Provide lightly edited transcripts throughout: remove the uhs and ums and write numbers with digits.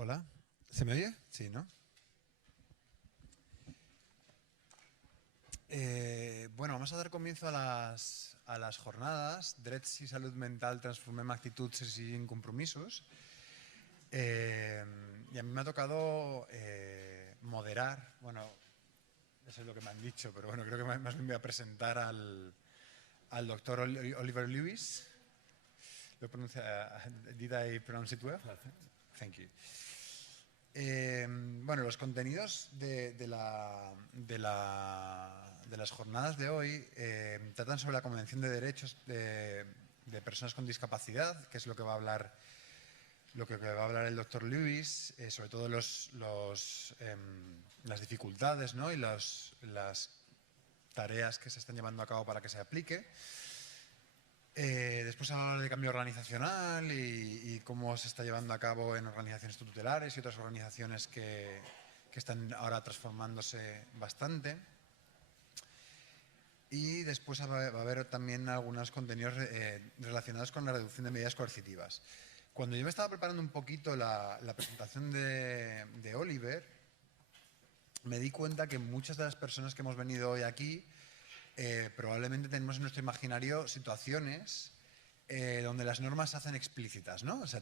Hola, ¿se me oye? Sí, ¿no? Bueno, vamos a dar comienzo a las jornadas Drets y Salud Mental, Transformem Actituds y Sin Compromisos. Y a mí me ha tocado moderar, bueno, eso es lo que me han dicho, pero bueno, creo que más bien voy a presentar al doctor Oliver Lewis. Did I pronounce it well? Perfect. Thank you. Bueno, los contenidos de las jornadas de hoy tratan sobre la Convención de Derechos de Personas con Discapacidad, que es lo que va a hablar el doctor Lewis, sobre todo las dificultades, ¿no? Y las tareas que se están llevando a cabo para que se aplique. Después hablar de cambio organizacional y cómo se está llevando a cabo en organizaciones tutelares y otras organizaciones que están ahora transformándose bastante. Y después va a haber también algunos contenidos relacionados con la reducción de medidas coercitivas. Cuando yo me estaba preparando un poquito la presentación de Oliver, me di cuenta que muchas de las personas que hemos venido hoy aquí probablemente tenemos en nuestro imaginario situaciones donde las normas se hacen explícitas, ¿no? O sea,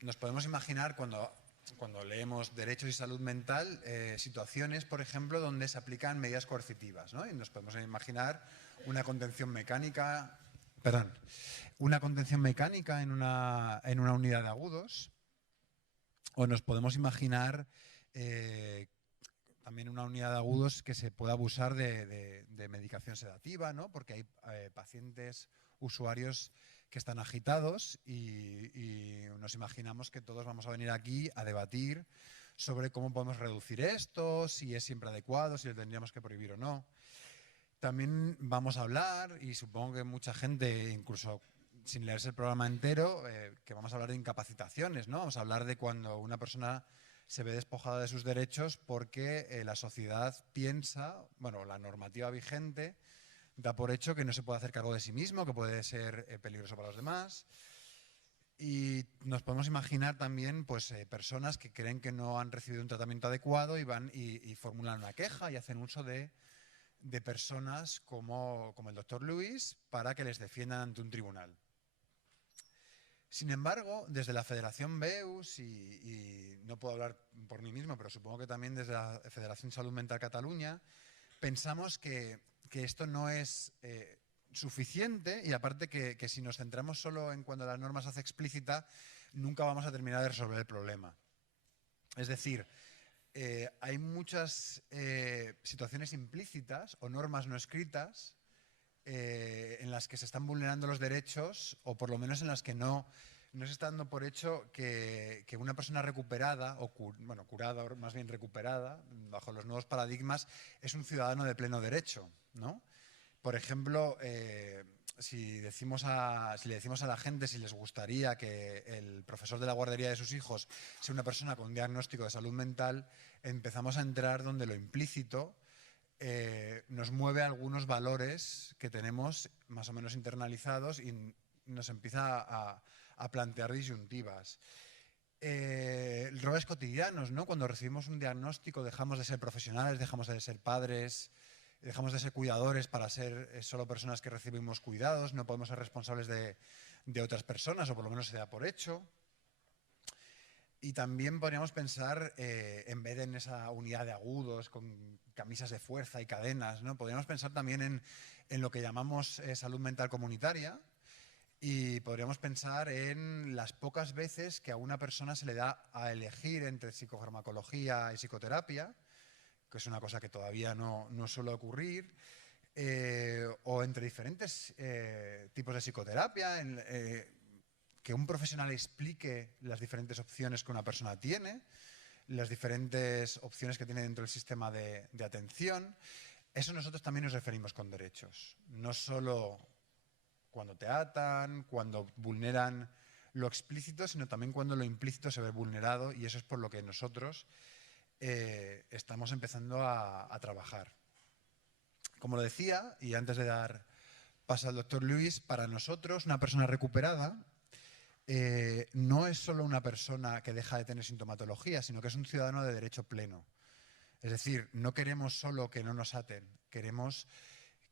nos podemos imaginar cuando leemos derechos y salud mental situaciones, por ejemplo, donde se aplican medidas coercitivas, ¿no? Y nos podemos imaginar una contención mecánica, en una unidad de agudos, o nos podemos imaginar también una unidad de agudos que se pueda abusar de medicación sedativa, ¿no? Porque hay pacientes, usuarios que están agitados y nos imaginamos que todos vamos a venir aquí a debatir sobre cómo podemos reducir esto, si es siempre adecuado, si lo tendríamos que prohibir o no. También vamos a hablar, y supongo que mucha gente, incluso sin leerse el programa entero, que vamos a hablar de incapacitaciones, ¿no? Vamos a hablar de cuando una persona se ve despojada de sus derechos porque la sociedad piensa, bueno, la normativa vigente da por hecho que no se puede hacer cargo de sí mismo, que puede ser peligroso para los demás. Y nos podemos imaginar también pues, personas que creen que no han recibido un tratamiento adecuado y van y formulan una queja y hacen uso de personas como el doctor Lewis para que les defiendan ante un tribunal. Sin embargo, desde la Federación BEUS, y no puedo hablar por mí mismo, pero supongo que también desde la Federación Salud Mental Cataluña, pensamos que esto no es suficiente y aparte que si nos centramos solo en cuando la norma se hace explícita, nunca vamos a terminar de resolver el problema. Es decir, hay muchas situaciones implícitas o normas no escritas en las que se están vulnerando los derechos o por lo menos en las que no se está dando por hecho que una persona recuperada, o curada, o más bien recuperada, bajo los nuevos paradigmas, es un ciudadano de pleno derecho, ¿no? Por ejemplo, si le decimos a la gente si les gustaría que el profesor de la guardería de sus hijos sea una persona con un diagnóstico de salud mental, empezamos a entrar donde lo implícito nos mueve algunos valores que tenemos más o menos internalizados y nos empieza a plantear disyuntivas. Roles cotidianos, ¿no? Cuando recibimos un diagnóstico dejamos de ser profesionales, dejamos de ser padres, dejamos de ser cuidadores para ser solo personas que recibimos cuidados, no podemos ser responsables de otras personas, o por lo menos se da por hecho. Y también podríamos pensar, en vez de en esa unidad de agudos con camisas de fuerza y cadenas, ¿no? Podríamos pensar también en lo que llamamos salud mental comunitaria, y podríamos pensar en las pocas veces que a una persona se le da a elegir entre psicofarmacología y psicoterapia, que es una cosa que todavía no suele ocurrir, o entre diferentes tipos de psicoterapia, que un profesional explique las diferentes opciones que una persona tiene, las diferentes opciones que tiene dentro del sistema de atención. Eso nosotros también nos referimos con derechos, no solo cuando te atan, cuando vulneran lo explícito, sino también cuando lo implícito se ve vulnerado, y eso es por lo que nosotros estamos empezando a trabajar. Como lo decía, y antes de dar paso al doctor Lewis, para nosotros una persona recuperada no es solo una persona que deja de tener sintomatología, sino que es un ciudadano de derecho pleno. Es decir, no queremos solo que no nos aten, queremos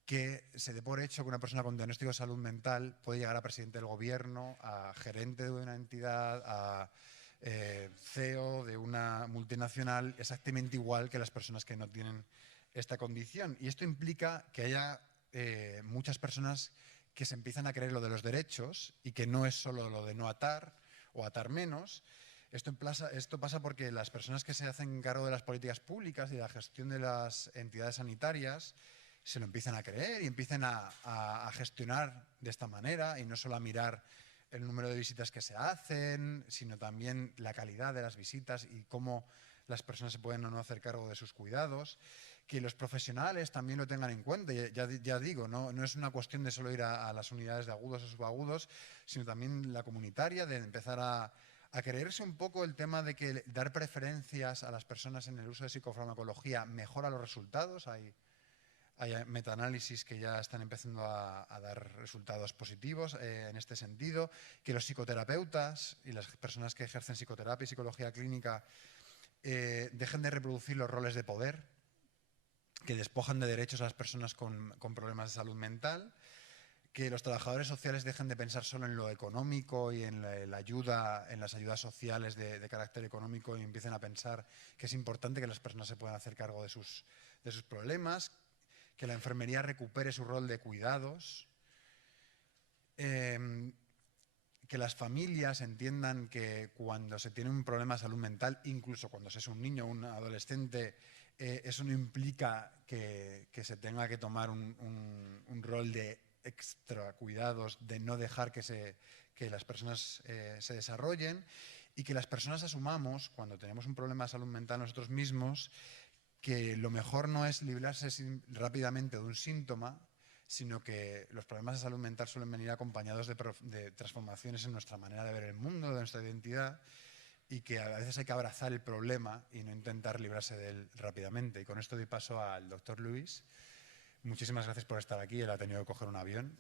que se dé por hecho que una persona con diagnóstico de salud mental puede llegar a presidente del gobierno, a gerente de una entidad, a CEO de una multinacional, exactamente igual que las personas que no tienen esta condición. Y esto implica que haya muchas personas que se empiezan a creer lo de los derechos y que no es solo lo de no atar o atar menos. Esto pasa porque las personas que se hacen cargo de las políticas públicas y de la gestión de las entidades sanitarias se lo empiezan a creer y empiezan a gestionar de esta manera y no solo a mirar el número de visitas que se hacen, sino también la calidad de las visitas y cómo las personas se pueden o no hacer cargo de sus cuidados. Que los profesionales también lo tengan en cuenta. Ya digo, no es una cuestión de solo ir a las unidades de agudos o subagudos, sino también la comunitaria, de empezar a creerse un poco el tema de que dar preferencias a las personas en el uso de psicofarmacología mejora los resultados. Hay metaanálisis que ya están empezando a dar resultados positivos en este sentido, que los psicoterapeutas y las personas que ejercen psicoterapia y psicología clínica dejen de reproducir los roles de poder que despojan de derechos a las personas con problemas de salud mental, que los trabajadores sociales dejen de pensar solo en lo económico y en la ayuda, en las ayudas sociales de carácter económico y empiecen a pensar que es importante que las personas se puedan hacer cargo de sus problemas, que la enfermería recupere su rol de cuidados, que las familias entiendan que cuando se tiene un problema de salud mental, incluso cuando se es un niño o un adolescente, eso no implica que se tenga que tomar un rol de extra cuidados, de no dejar que las personas se desarrollen y que las personas asumamos, cuando tenemos un problema de salud mental nosotros mismos, que lo mejor no es librarse rápidamente de un síntoma, sino que los problemas de salud mental suelen venir acompañados de transformaciones en nuestra manera de ver el mundo, de nuestra identidad, y que a veces hay que abrazar el problema y no intentar librarse de él rápidamente. Y con esto doy paso al doctor Luis. Muchísimas gracias por estar aquí. Él ha tenido que coger un avión.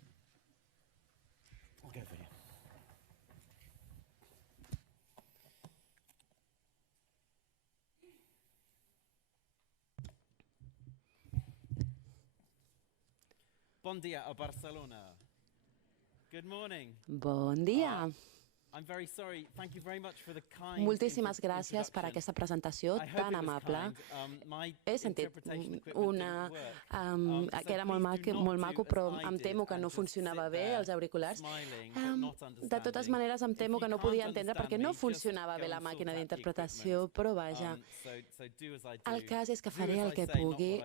Bon dia a Barcelona. Good morning. Bon dia. I'm very sorry. Thank you very much for the kind Moltíssimes gràcies per aquesta presentació tan amable. He sentit que era molt maco, però em temo que no funcionava bé, els auriculars. De totes maneres, em temo que no podia entendre perquè no funcionava bé la màquina d'interpretació, però vaja, el cas és que faré el que pugui.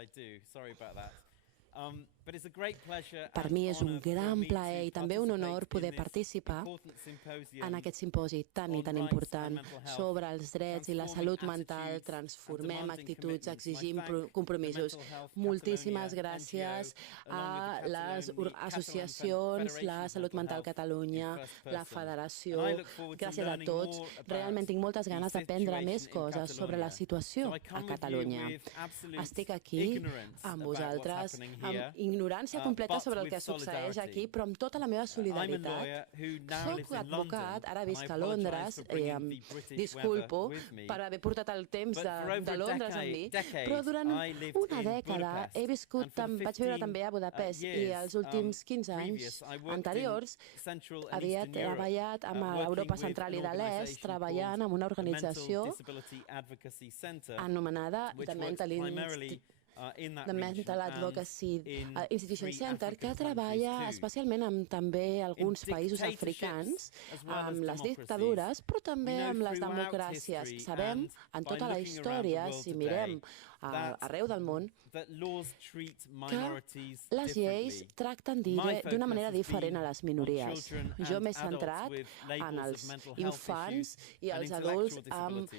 Per mi és un gran plaer i també un honor poder participar en aquest simposi tan i tan important sobre els drets i la salut mental. Transformem actituds, exigim compromisos. Moltíssimes gràcies a les associacions, la Salut Mental Catalunya, la Federació. Gràcies a tots. Realment tinc moltes ganes d'aprendre més coses sobre la situació a Catalunya. Estic aquí amb vosaltres, amb ignorància completa sobre el que succeeix aquí, però amb tota la meva solidaritat. Soc advocat, ara visc a Londres, em disculpo per haver portat el temps de Londres amb mi, però durant una dècada vaig viure també a Budapest i els últims 15 anys anteriors havia treballat amb l'Europa Central i de l'Est, treballant amb una organització anomenada The Mental Advocacy Institution Center, que treballa especialment amb també alguns països africans, amb les dictadures, però també amb les democràcies. Sabem, en tota la història, si mirem arreu del món, que les lleis tracten d'una manera diferent a les minories. Jo m'he centrat en els infants i els adults amb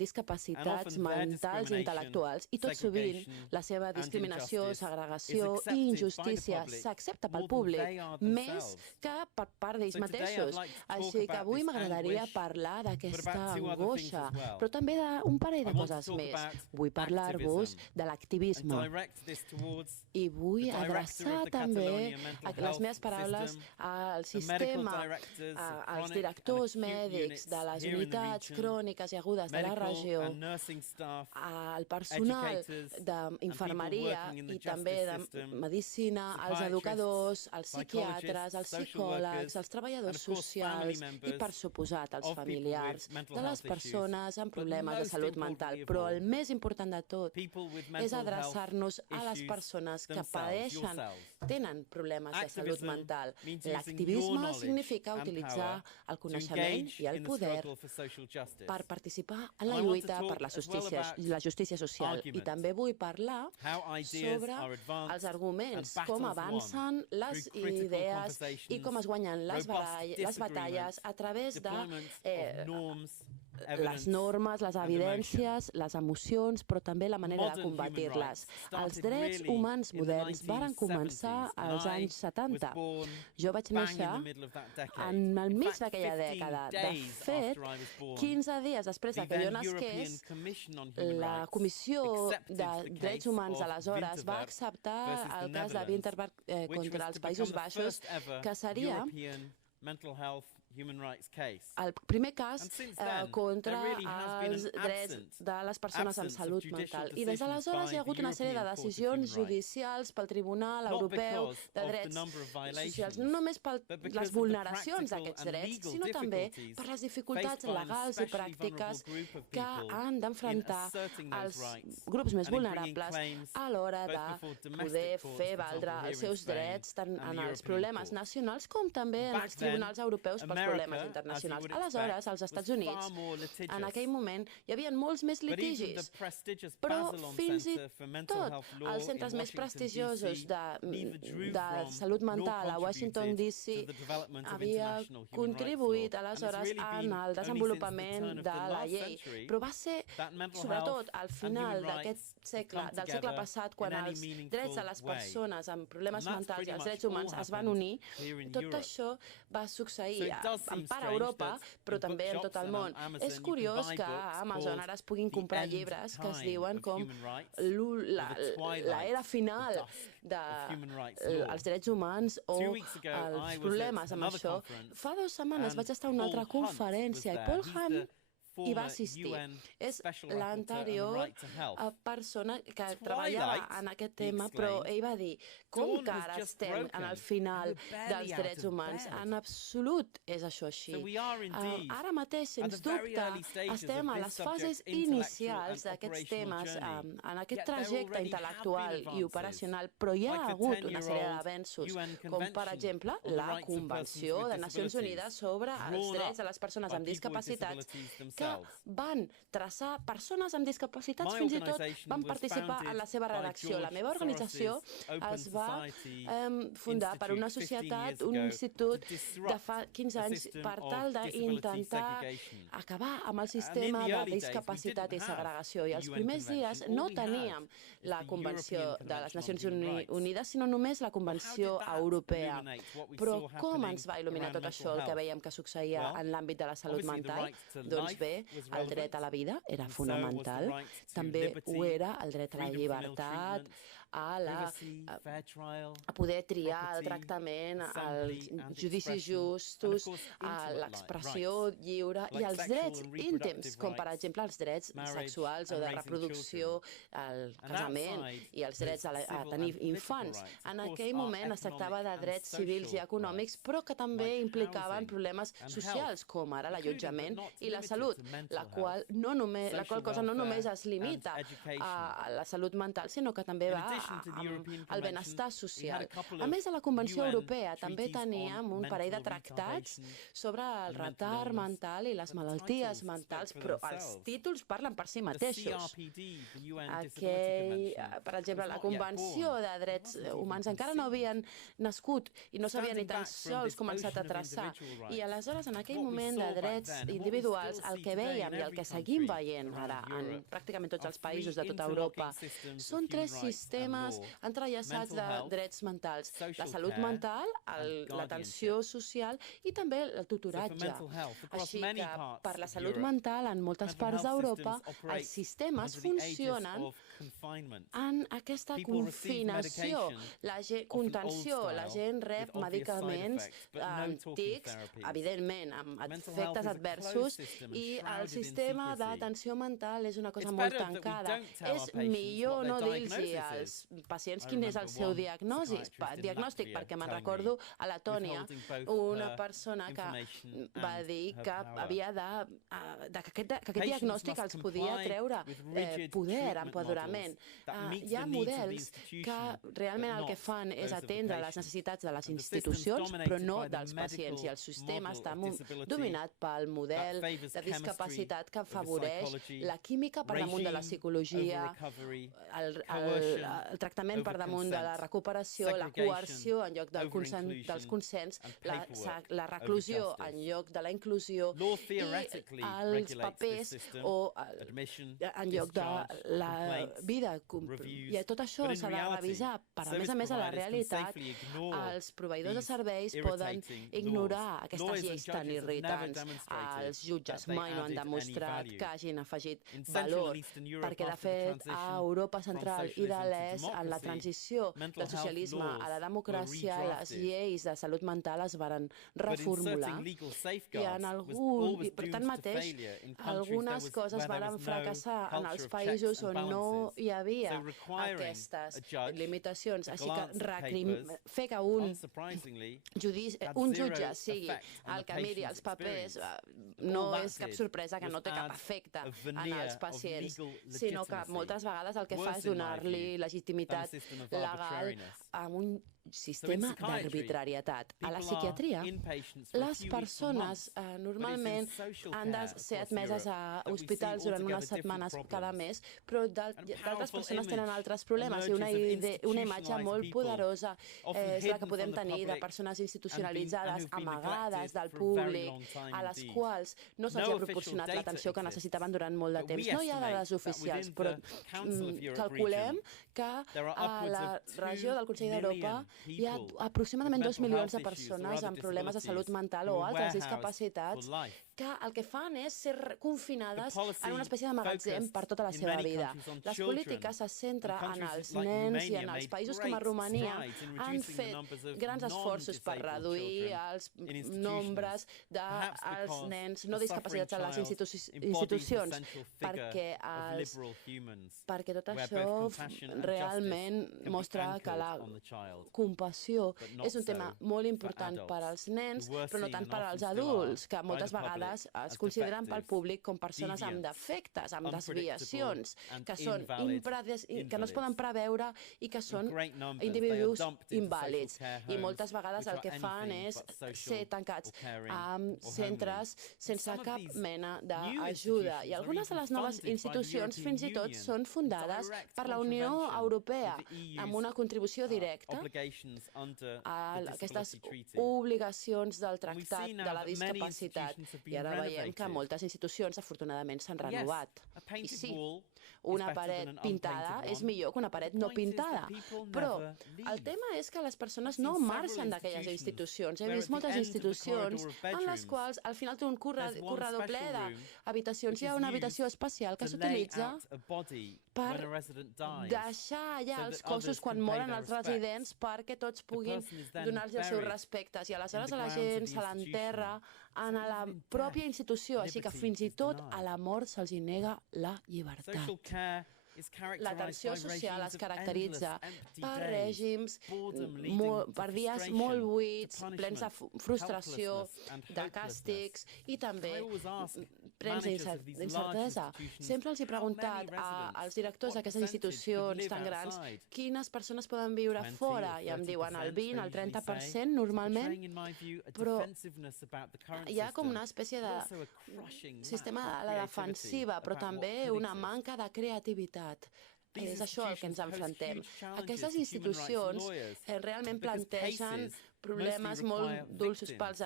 discapacitats mentals i intel·lectuals, i tot sovint la seva discriminació, segregació i injustícia s'accepta pel públic més que per part d'ells mateixos. Així que avui m'agradaria parlar d'aquesta angoixa, però també d'un parell de coses més. Vull parlar-vos de l'activisme i vull adreçar també les meves paraules al sistema, als directors mèdics de les unitats cròniques i agudes de la regió, al personal d'infermeria i també de medicina, als educadors, als psiquiatres, als psicòlegs, als treballadors socials i, per suposat, als familiars de les persones amb problemes de salut mental. Però el més important de tot és adreçar-nos a les persones que padeixen, tenen problemes de salut mental. L'activisme significa utilitzar el coneixement i el poder per participar en la lluita per la justícia social. I també vull parlar sobre els arguments, com avancen les idees i com es guanyen les batalles a través de les normes, les evidències, les emocions, però també la manera de combatir-les. Els drets humans moderns varen començar als anys 70. Jo vaig néixer en el mig d'aquella dècada. De fet, 15 dies després que jo nasqués, la Comissió de Drets Humans d'aleshores va acceptar el cas de Winterberg contra els Països Baixos, que seria el primer cas contra els drets de les persones amb salut mental. I des d'aleshores hi ha hagut una sèrie de decisions judicials pel Tribunal Europeu de Drets Socials, no només per les vulneracions d'aquests drets, sinó també per les dificultats legals i pràctiques que han d'enfrontar els grups més vulnerables a l'hora de poder fer valdre els seus drets tant en els problemes nacionals com també en els tribunals europeus pels problemes internacionals. Aleshores, als Estats Units, en aquell moment, hi havia molts més litigis, però fins i tot els centres més prestigiosos de salut mental a Washington, D.C. havia contribuït aleshores en el desenvolupament de la llei. Però va ser, sobretot, al final del segle passat, quan els drets de les persones amb problemes mentals i els drets humans es van unir, tot això va succeir en part a Europa, però també en tot el món. És curiós que a Amazon ara es puguin comprar llibres que es diuen com l'era final dels drets humans o els problemes amb això. Fa 2 setmanes vaig estar a una altra conferència i Paul Hahn hi va assistir. És l'anterior persona que treballava en aquest tema, però ell va dir com que ara estem en el final dels drets humans. En absolut és això així. Ara mateix, sens dubte, estem a les fases inicials d'aquests temes, en aquest trajecte intel·lectual i operacional, però hi ha hagut una sèrie d'avenços, com per exemple la Convenció de Nacions Unides sobre els drets de les persones amb discapacitats, que van traçar persones amb discapacitats, fins i tot van participar en la seva redacció. La meva organització es va fundar per una societat, un institut de fa 15 anys per tal d'intentar acabar amb el sistema de discapacitat i segregació. I els primers dies no teníem la Convenció de les Nacions Unides, sinó només la Convenció Europea. Però com ens va il·luminar tot això, el que veiem que succeïa en l'àmbit de la salut mental? Doncs bé, el dret a la vida era fonamental, també ho era el dret a la llibertat, a poder triar el tractament, els judicis justos, l'expressió lliure i els drets íntims, com per exemple els drets sexuals o de reproducció, el casament i els drets a tenir infants. En aquell moment es tractava de drets civils i econòmics, però que també implicaven problemes socials, com ara l'allotjament i la salut, la qual cosa no només es limita a la salut mental, sinó que també va amb el benestar social. A més, a la Convenció Europea també teníem un parell de tractats sobre el retard mental i les malalties mentals, però els títols parlen per si mateixos. Per exemple, la Convenció de Drets Humans encara no havien nascut i no s'havia ni tan sols començat a traçar. I aleshores, en aquell moment de drets individuals, el que vèiem i el que seguim veient ara en pràcticament tots els països de tota Europa són tres sistemes entrellaçats de drets mentals. La salut mental, l'atenció social i també el tutoratge. Així que per la salut mental, en moltes parts d'Europa, els sistemes funcionen en aquesta confinació, contenció. La gent rep medicaments antics, evidentment, amb efectes adversos, i el sistema d'atenció mental és una cosa molt tancada. És millor no dir-los als pacients quin és el seu diagnòstic, perquè me'n recordo a Letònia una persona que va dir que havia que aquest diagnòstic els podia treure poder, empoderament. Hi ha models que realment el que fan és atendre les necessitats de les institucions, però no dels pacients, i el sistema està dominat pel model de discapacitat que afavoreix la química per damunt de la psicologia, el tractament per damunt de la recuperació, la coerció en lloc dels consens, la reclusió en lloc de la inclusió, i els papers en lloc de la vida. I tot això s'ha de revisar. A més, a la realitat, els proveïdors de serveis poden ignorar aquestes lleis tan irritants. Els jutges mai no han demostrat que hagin afegit valor, perquè de fet a Europa Central i de l'Est, en la transició del socialisme a la democràcia, les lleis de salut mental es varen reformular, però tanmateix algunes coses varen fracassar en els països on no hi havia aquestes limitacions. Així que fer que un jutge sigui el que miri els papers no és cap sorpresa que no té cap efecte en els pacients, sinó que moltes vegades el que fa és donar-li legitimitat legal a un sistema d'arbitrarietat. A la psiquiatria, les persones normalment han de ser admeses a hospitals durant unes setmanes cada mes, però d'altres persones tenen altres problemes, i una imatge molt poderosa és la que podem tenir de persones institucionalitzades, amagades del públic, a les quals no se'ls ha proporcionat l'atenció que necessitaven durant molt de temps. No hi ha dades oficials, però calculem que a la regió del Consell d'Europa hi ha aproximadament 2 milions de persones amb problemes de salut mental o altres discapacitats que el que fan és ser confinades en una espècie de magatzem per tota la seva vida. Les polítiques se centren en els nens, i en els països com a Romania han fet grans esforços per reduir els nombres dels nens no discapacitats a les institucions, perquè tot això realment mostra que la compassió és un tema molt important per als nens, però no tant per als adults, que moltes vegades es consideren pel públic com persones amb defectes, amb desviacions, que no es poden preveure i que són individus invàlids. I moltes vegades el que fan és ser tancats en centres sense cap mena d'ajuda. I algunes de les noves institucions fins i tot són fundades per la Unió Europea, amb una contribució directa a aquestes obligacions del Tractat de la Discapacitat. I ara veiem que moltes institucions afortunadament s'han renovat. I sí, una paret pintada és millor que una paret no pintada. Però el tema és que les persones no marxen d'aquelles institucions. He vist moltes institucions en les quals al final té un corredor ple d'habitacions. Hi ha una habitació especial que s'utilitza per deixar allà els cossos quan moren els residents perquè tots puguin donar-los els seus respectes. I aleshores a la gent se l'enterra en la pròpia institució, així que fins i tot a la mort se'ls nega la llibertat. La tensió social es caracteritza per règims, per dies molt buits, plens de frustració, de càstigs i també plens d'incertesa. Sempre els he preguntat als directors d'aquestes institucions tan grans quines persones poden viure fora i em diuen el 20, el 30% normalment, però hi ha com una espècie de sistema a la defensiva, però també una manca de creativitat. És això al que ens enfrontem. Aquestes institucions realment plantegen problemes molt d'usos pels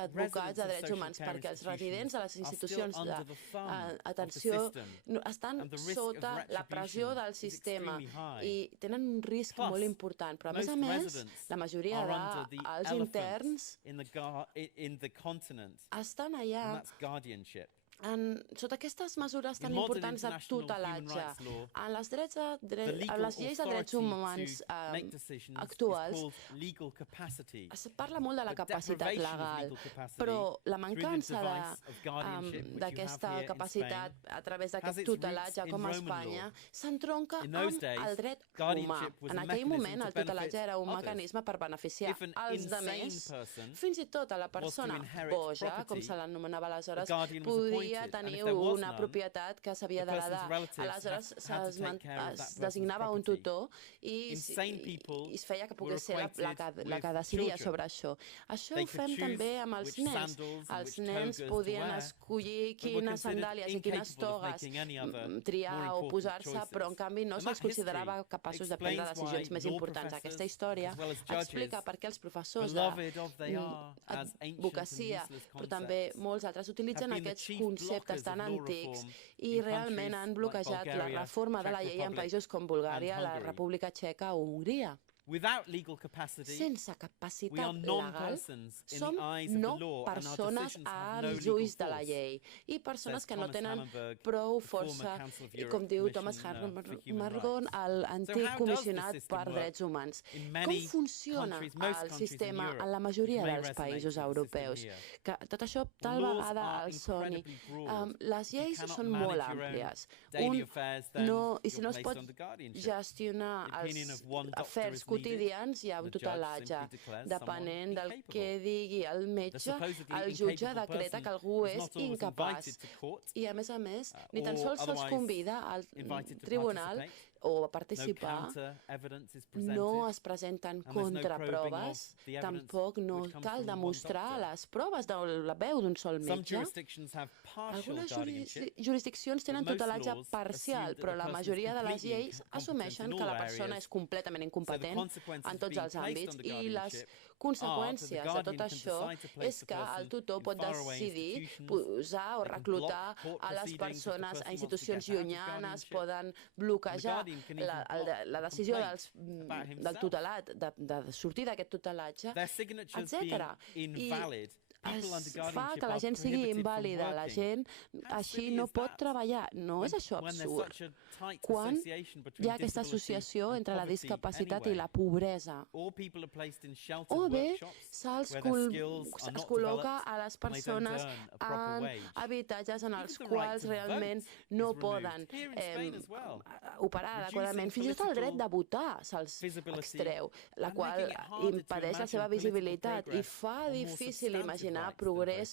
advocats de drets humans, perquè els residents de les institucions d'atenció estan sota la pressió del sistema i tenen un risc molt important. Però, a més, la majoria dels interns estan allà sota aquestes mesures tan importants de tutelatge. En les lleis de drets humans actuals es parla molt de la capacitat legal, però la mancança d'aquesta capacitat a través d'aquest tutelatge com a Espanya s'entronca amb el dret humà. En aquell moment el tutelatge era un mecanisme per beneficiar els altres, fins i tot a la persona boja, com se l'anomenava aleshores, podia tenir una propietat que s'havia d'heredar. Aleshores es designava un tutor i es feia que pogués ser la que decidia sobre això. Això ho fem també amb els nens. Els nens podien escollir quines sandàlies i quines togues triar o posar-se, però en canvi no se'ls considerava capaços de prendre decisions més importants. Aquesta història explica per què els professors d'advocacia, però també molts altres, utilitzen aquests conceptes tan antics i realment han bloquejat la reforma de la llei en països com Bulgària, la República Txeca o Hongria. Sense capacitat legal, som no persones als ulls de la llei i persones que no tenen prou força, com diu Thomas Harmon, l'antic comissionat per drets humans. Com funciona el sistema en la majoria dels països europeus? Tot això tal vegada el soni. Les lleis són molt àmplies. I si no es pot gestionar els afers quotidians, hi ha un tutelatge. Depenent del que digui el metge, el jutge decreta que algú és incapaç. I, a més, ni tan sols se'ls convida al tribunal o a participar, no es presenten contraproves, tampoc no cal demostrar les proves de la veu d'un sol metge. Algunes jurisdiccions tenen tutelatge parcial, però la majoria de les lleis assumeixen que la persona és completament incompetent en tots els àmbits i les conseqüències de tot això és que el tutor pot decidir posar o reclutar a les persones a institucions llunyanes, poden bloquejar la decisió del tutelat de sortir d'aquest tutelatge, etc. I es fa que la gent sigui invàlida, la gent així no pot treballar. No és això absurd? Quan hi ha aquesta associació entre la discapacitat i la pobresa? O bé se'ls col·loca a les persones en habitatges en els quals realment no poden operar adequadament. Fins i tot el dret de votar se'ls extreu, la qual impedeix la seva visibilitat i fa difícil imaginar progrés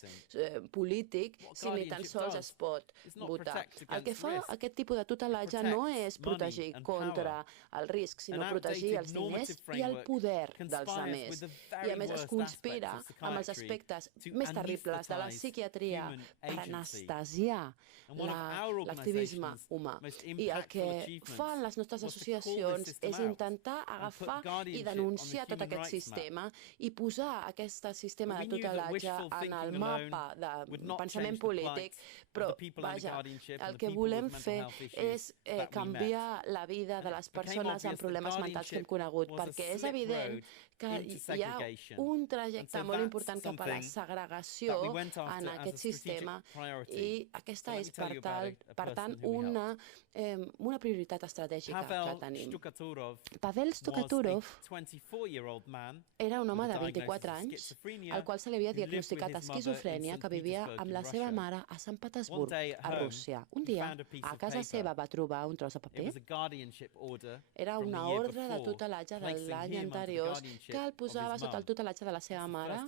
polític si ni tan sols es pot votar. El que fa aquest tipus de tutelatge no és protegir contra el risc, sinó protegir els diners i el poder dels altres. I a més es conspira amb els aspectes més terribles de la psiquiatria per anestesiar l'activisme humà. I el que fan les nostres associacions és intentar agafar i denunciar tot aquest sistema i posar aquest sistema de tutelatge en el mapa de pensament polític, però, vaja, el que volem fer és canviar la vida de les persones amb problemes mentals que hem conegut, perquè és evident que hi ha un trajecte molt important cap a la segregació en aquest sistema i aquesta és, per tant, una prioritat estratègica que tenim. Pavel Stukaturov era un home de 24 anys al qual se li havia diagnosticat diagnosticat esquizofrènia que vivia amb la seva mare a Sant Petersburg, a Rússia. Un dia, a casa seva va trobar un tros de paper. Era una ordre de tutelatge de l'any anterior que el posava sota el tutelatge de la seva mare.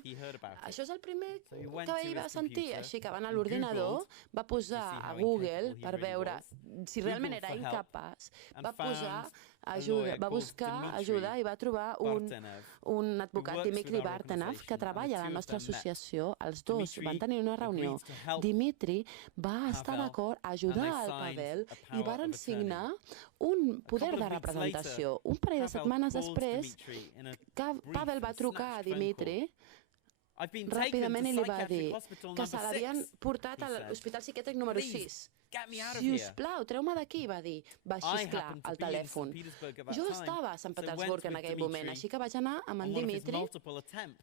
Això és el primer que ell va sentir, així que va anar a l'ordinador, va posar a Google per veure si realment era incapaç, va posar ajuda, va buscar ajuda i va trobar un advocat, Dmitry Bartenov, que treballa a la nostra associació. Els dos van tenir una reunió. Dmitry va estar d'acord a ajudar al Pavel i varen signar un poder de representació. Un parell de setmanes després, Pavel va trucar a Dmitry ràpidament i li va dir que se l'havien portat a l'Hospital Psiquiàtric número 6. Si us plau, treu-me d'aquí, va dir. Va xisclar al telèfon. Jo estava a Sant Petersburg en aquell moment, així que vaig anar amb en Dmitry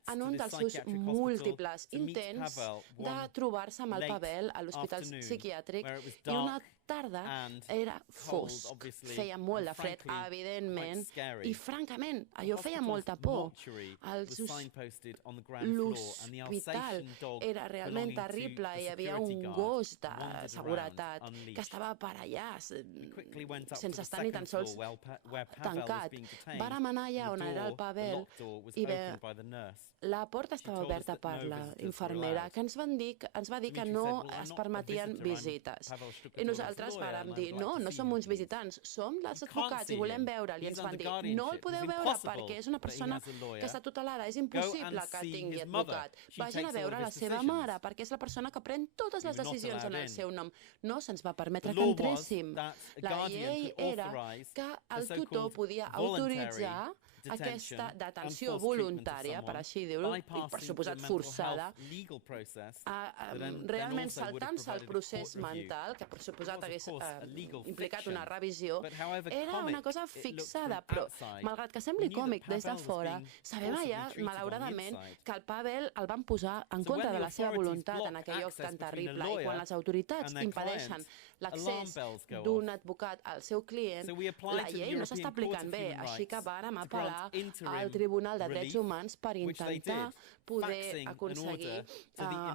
en un dels seus múltiples intents de trobar-se amb el Pavel a l'hospital psiquiàtric i una tarda era fosc, feia molt de fred, evidentment, i francament, allò feia molta por. L'hospital era realment terrible, hi havia un gos de seguretat que estava per allà, sense estar ni tan sols tancat. Vàrem anar allà on era el Pavel i la porta estava oberta per la infermera, que ens va dir que no es permetien visites. I nosaltres vàrem dir, no som uns visitants, som els advocats i volem veure'l. I ens van dir, no el podeu veure perquè és una persona que està tutelada, és impossible que tingui advocat. Vagin a veure la seva mare, perquè és la persona que pren totes les decisions en el seu nom. No se'ns va permetre que entréssim. La llei era que el tutor podia autoritzar aquesta detenció voluntària, per així dir-ho, i per suposat forçada, realment saltant-se el procés mental, que per suposat hagués implicat una revisió, era una cosa fixada, però malgrat que sembli còmic des de fora, sabem allà, malauradament, que el Pavel el van posar en contra de la seva voluntat en aquell lloc tan terrible, i quan les autoritats impedeixen l'accés d'un advocat al seu client, la llei no s'està aplicant bé, així que vàrem apel·lar al Tribunal de Drets Humans per intentar poder aconseguir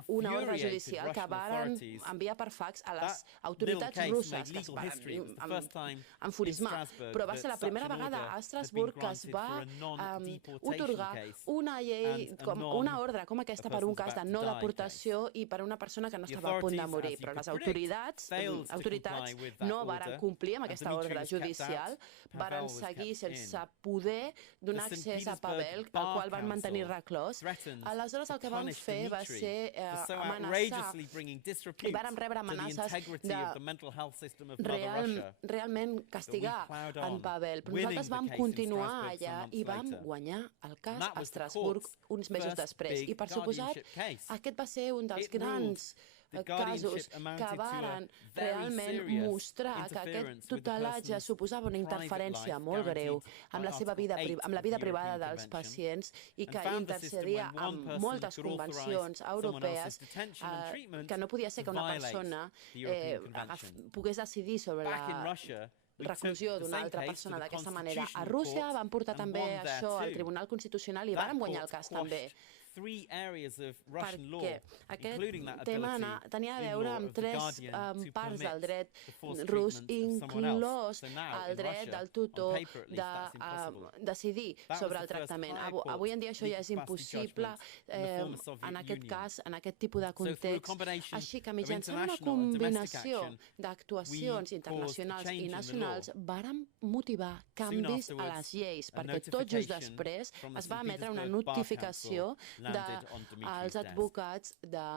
una ordre judicial que varen enviar per fax a les autoritats russes, que es van enfurismar. Però va ser la primera vegada a Estrasburg que es va otorgar una llei, una ordre com aquesta per un cas de no deportació i per una persona que no estava a punt de morir. Però les autoritats no varen complir amb aquesta ordre judicial, varen seguir sense poder donar accés a Pavel, el qual van mantenir reclòs. Aleshores el que van fer va ser amenaçar i vàrem rebre amenaces de realment castigar en Pavel. Però nosaltres vam continuar allà i vam guanyar el cas a Estrasburg uns mesos després. I per suposat, aquest va ser un dels grans casos que varen realment mostrar que aquest tutelatge suposava una interferència molt greu amb la vida privada dels pacients i que intercedia amb moltes convencions europees que no podia ser que una persona pogués decidir sobre la reclusió d'una altra persona d'aquesta manera. A Rússia van portar també això al Tribunal Constitucional i varen guanyar el cas també. Perquè aquest tema tenia a veure amb tres parts del dret rus, inclòs el dret del tutor de decidir sobre el tractament. Avui en dia això ja és impossible en aquest cas, en aquest tipus de context. Així que mitjançant una combinació d'actuacions internacionals i nacionals vàrem motivar canvis a les lleis, perquè tot just després es va emetre una notificació dels advocats de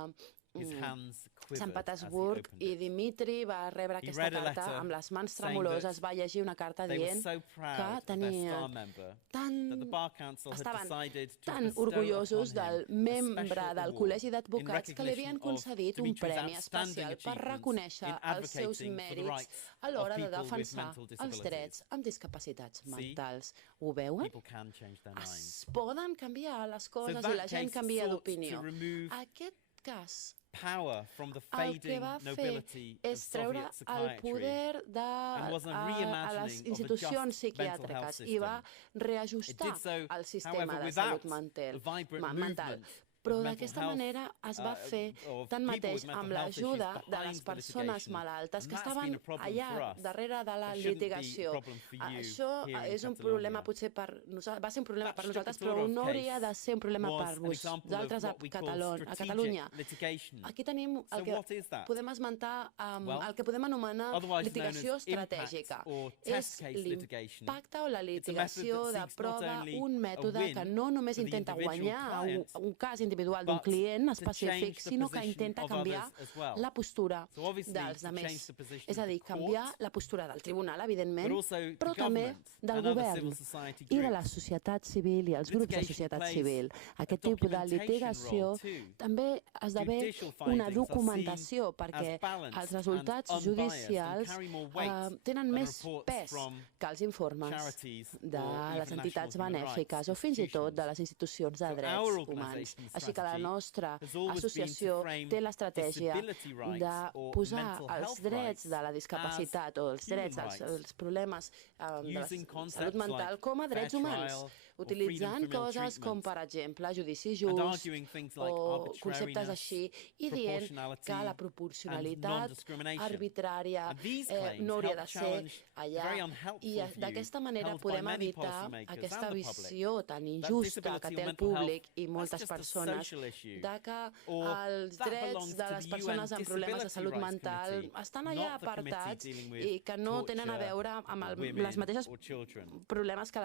Sant Petersburg i Dmitry va rebre aquesta carta amb les mans tremoloses, va llegir una carta dient que estaven tan orgullosos del membre del Col·legi d'Advocats que li havien concedit un premi especial per reconèixer els seus mèrits a l'hora de defensar els drets amb discapacitats mentals. Ho veuen? Es poden canviar les coses i la gent canvia d'opinió. Aquest cas el que va fer és treure el poder a les institucions psiquiàtriques i va reajustar el sistema de salut mental. Però d'aquesta manera es va fer tanmateix amb l'ajuda de les persones malaltes que estaven allà darrere de la litigació. Això és un problema potser per nosaltres, va ser un problema per nosaltres, però no hauria de ser un problema per vosaltres a Catalunya. Aquí tenim el que podem esmentar, el que podem anomenar litigació estratègica. És l'impacte o la litigació de prova, un mètode que no només intenta guanyar un cas individual d'un client específic, sinó que intenta canviar la postura dels altres. És a dir, canviar la postura del tribunal, evidentment, però també del govern i de la societat civil i els grups de societat civil. Aquest tipus de litigació també esdevé una documentació perquè els resultats judicials tenen més pes que els informes de les entitats benèfiques o fins i tot de les institucions de drets humans. Així que la nostra associació té l'estratègia de posar els drets de la discapacitat o els drets, els problemes de la salut mental com a drets humans, utilitzant coses com, per exemple, judici just o conceptes així i dient que la proporcionalitat arbitrària no hauria de ser allà. I d'aquesta manera podem evitar aquesta visió tan injusta que té el públic i moltes persones de que els drets de les persones amb problemes de salut mental estan allà apartats i que no tenen a veure amb les mateixes problemes que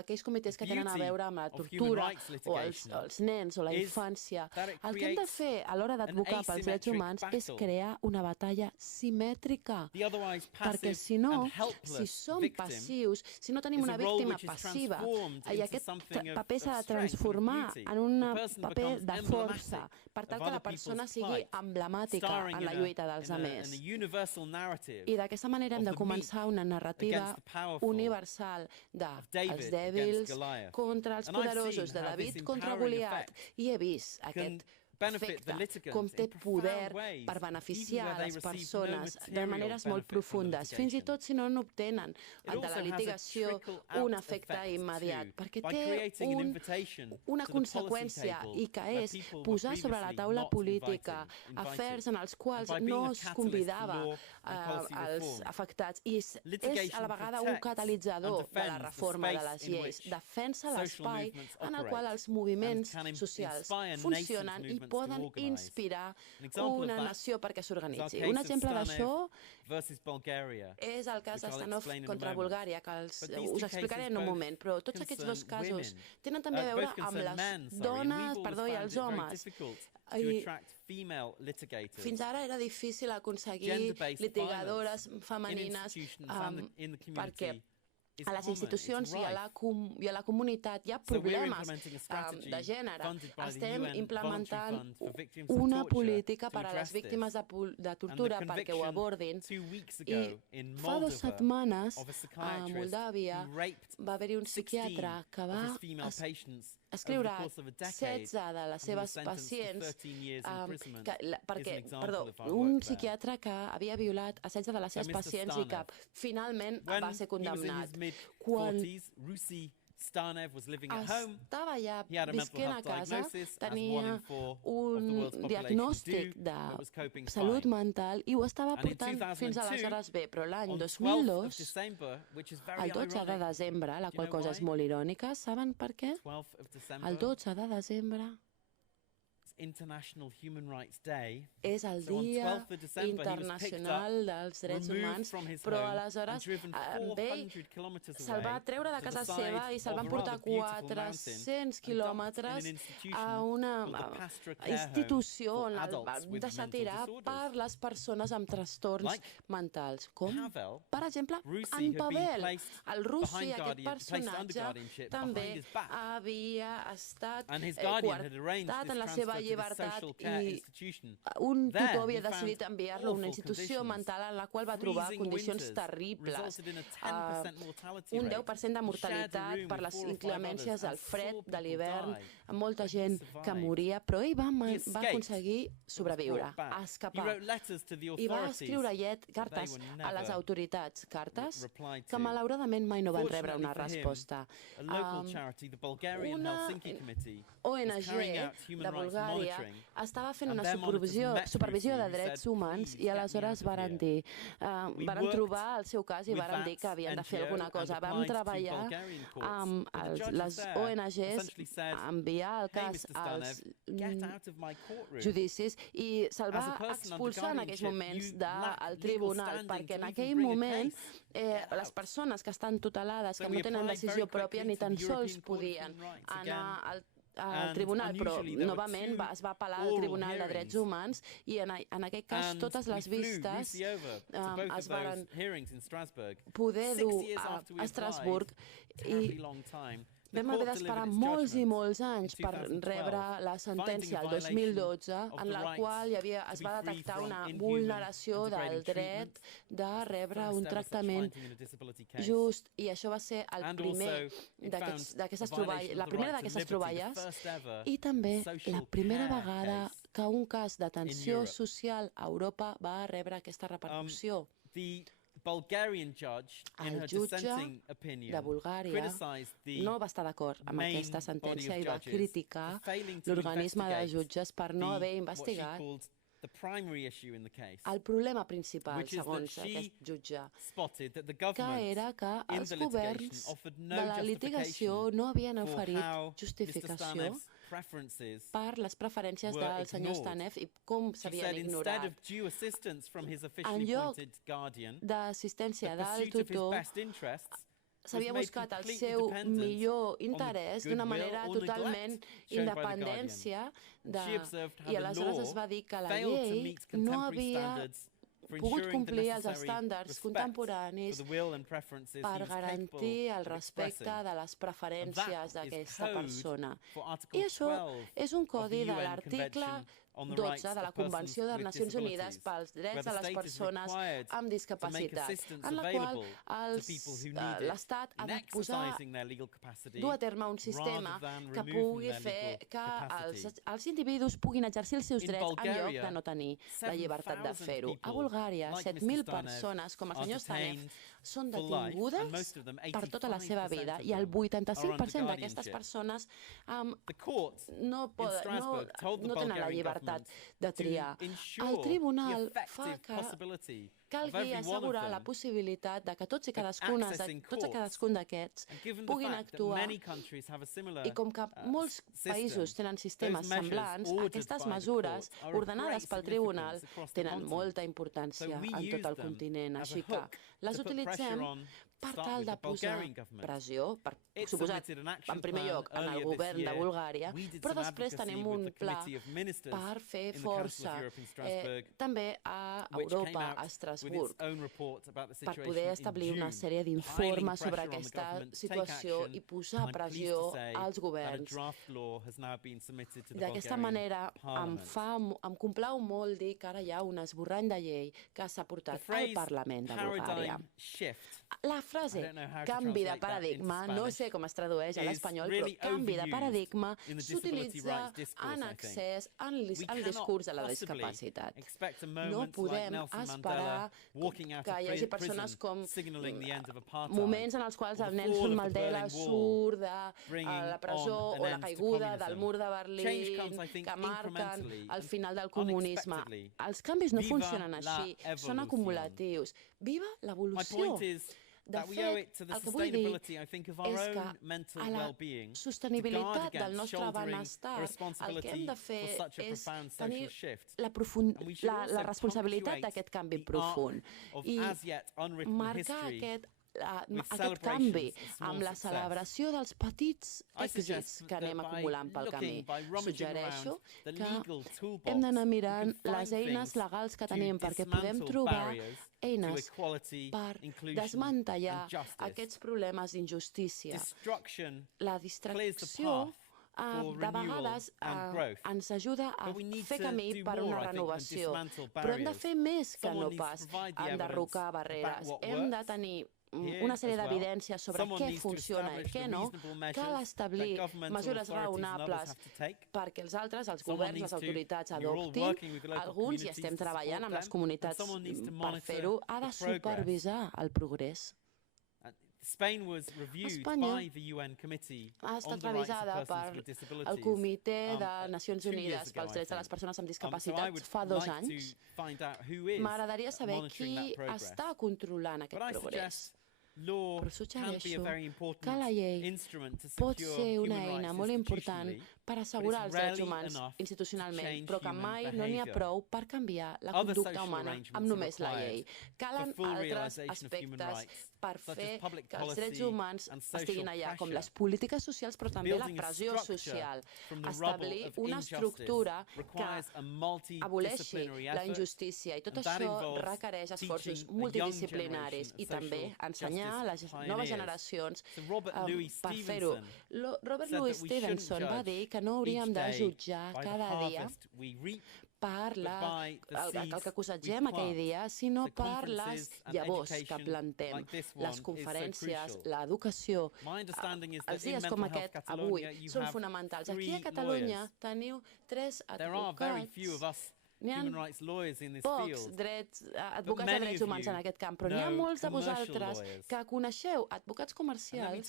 aquells comitès que tenen a veure amb la tortura o els nens o la infància. El que hem de fer a l'hora d'advocar pels drets humans és crear una batalla simètrica, perquè si no, si som passius, si no tenim una víctima passiva i aquest paper s'ha de transformar en un paper de força per tal que la persona sigui emblemàtica en la lluita dels altres. I d'aquesta manera hem de començar una narrativa universal dels dèbils contra els poderosos, de David contra Goliat. I he vist aquest efecte, com té poder per beneficiar les persones de maneres molt profundes, fins i tot si no n'obtenen de la litigació un efecte immediat, perquè té una conseqüència i que és posar sobre la taula política afers en els quals no es convidava els afectats i és a la vegada un catalitzador de la reforma de les lleis. Defensa l'espai en el qual els moviments socials funcionen i poden inspirar una nació perquè s'organitzi. Un exemple d'això és el cas de Stanov contra Bulgària, que us explicaré en un moment, però tots aquests dos casos tenen també a veure amb les dones, i els homes. Fins ara era difícil aconseguir litigadores femenines perquè a les institucions i a la comunitat hi ha problemes de gènere. Estem implementant una política per a les víctimes de tortura perquè ho abordin i fa 2 setmanes a Moldàvia va haver-hi un psiquiatre que va escriure 16 de les seves pacients un psiquiatre que havia violat a 16 de les seves pacients i que finalment va ser condemnat. Quan estava allà visquent a casa, tenia un diagnòstic de salut mental i ho estava portant fins aleshores bé, però l'any 2002, el 12 de desembre, la qual cosa és molt irònica, saben per què? El 12 de desembre és el Dia Internacional dels Drets Humans, però aleshores amb ell se'l va treure de casa seva i se'l van portar 400 quilòmetres a una institució on el van deixar tirar per les persones amb trastorns mentals, com, per exemple, en Pavel. El Russi, aquest personatge, també havia estat coartat en la seva llibertat i un tutor havia decidit enviar-lo a una institució mental en la qual va trobar condicions terribles. Un 10% de mortalitat per les inclemències del fred, de l'hivern, molta gent que moria, però ell va aconseguir sobreviure, escapar. I va escriure cartes a les autoritats, cartes que malauradament mai no van rebre una resposta. Una ONG de Bulgària estava fent una supervisió de drets humans i aleshores varen trobar el seu cas i varen dir que havien de fer alguna cosa. Vam treballar amb les ONGs, enviar el cas als judicis i se'l va expulsar en aquells moments del tribunal, perquè en aquell moment les persones que estan tutelades, que no tenen decisió pròpia, ni tan sols podien anar al tribunal, però novament es va apel·lar al Tribunal de Drets Humans i en aquest cas totes les vistes es varen poder dur a Estrasburg i vam haver d'esperar molts i molts anys per rebre la sentència el 2012, en la qual es va detectar una vulneració del dret de rebre un tractament just, i això va ser la primera d'aquestes troballes i també la primera vegada que un cas d'atenció social a Europa va rebre aquesta repercussió. El jutge de Bulgària no va estar d'acord amb aquesta sentència i va criticar l'organisme de jutges per no haver investigat el problema principal, segons aquest jutge, que era que els governs de la litigació no havien oferit justificació per les preferències del senyor Stanev i com s'havien ignorat. En lloc d'assistència del tutor, s'havia buscat el seu millor interès d'una manera totalment independència i aleshores es va dir que la llei no havia pogut complir els estàndards contemporanis per garantir el respecte de les preferències d'aquesta persona. I això és un codi de l'article 12 de la Convenció de les Nacions Unides pels drets de les persones amb discapacitat, en la qual l'Estat ha de dur a terme un sistema que pugui fer que els individus puguin exercir els seus drets en lloc de no tenir la llibertat de fer-ho. A Bulgària, 7.000 persones, com el senyor Stanev, són detingudes per tota la seva vida i el 85% d'aquestes persones no tenen la llibertat de triar. El tribunal fa que calgui assegurar la possibilitat de que tots i cadascun d'aquests puguin actuar i com que molts països tenen sistemes semblants, aquestes mesures ordenades pel tribunal tenen molta importància en tot el continent, així que les utilitzem per tal de posar pressió, per suposat, en primer lloc, en el govern de Bulgària, però després tenim un pla per fer força també a Europa, a Estrasburg, per poder establir una sèrie d'informes sobre aquesta situació i posar pressió als governs. D'aquesta manera em complau molt dir que ara hi ha un esborrany de llei que s'ha portat al Parlament de Bulgària. La frase canvi de paradigma, no sé com es tradueix a l'espanyol, però canvi de paradigma s'utilitza en accés al discurs de la discapacitat. No podem esperar que hi hagi persones com moments en els quals el Nelson Mandela surt de la presó o la caiguda del mur de Berlín que marquen el final del comunisme. Els canvis no funcionen així, són acumulatius. Viva l'evolució! De fet, el que vull dir és que a la sostenibilitat del nostre benestar el que hem de fer és tenir la responsabilitat d'aquest canvi profund i marcar aquest canvi amb la celebració dels petits èxits que anem acumulant pel camí. Suggereixo que hem d'anar mirant les eines legals que tenim perquè podem trobar eines per desmantellar aquests problemes d'injustícia. La distracció de vegades ens ajuda a fer camí per una renovació, però hem de fer més que no pas enderrocar barreres. Hem de tenir una sèrie d'evidències sobre què funciona i què no. Cal establir mesures raonables perquè els altres, els governs, les autoritats adoptin. Alguns hi estem treballant amb les comunitats per fer-ho. Ha de supervisar el progrés. Espanya ha estat revisada pel Comitè de Nacions Unides pels Drets de les Persones amb Discapacitats fa 2 anys. M'agradaria saber qui està controlant aquest progrés. Però suggereixo que la llei pot ser una eina molt important per assegurar els drets humans institucionalment, però que mai no n'hi ha prou per canviar la conducta humana amb només la llei. Calen altres aspectes per fer que els drets humans estiguin allà, com les polítiques socials, però també la pressió social. Establir una estructura que aboleixi la injustícia, i tot això requereix esforços multidisciplinaris i també ensenyar a les noves generacions per fer-ho. Robert Louis Stevenson va dir que no hauríem de jutjar cada dia per el que cosegem aquell dia, sinó per les llavors que plantem. Les conferències, l'educació, els dies com aquest avui són fonamentals. Aquí a Catalunya teniu 3 advocats. N'hi ha pocs advocats de drets humans en aquest camp, però n'hi ha molts de vosaltres que coneixeu advocats comercials.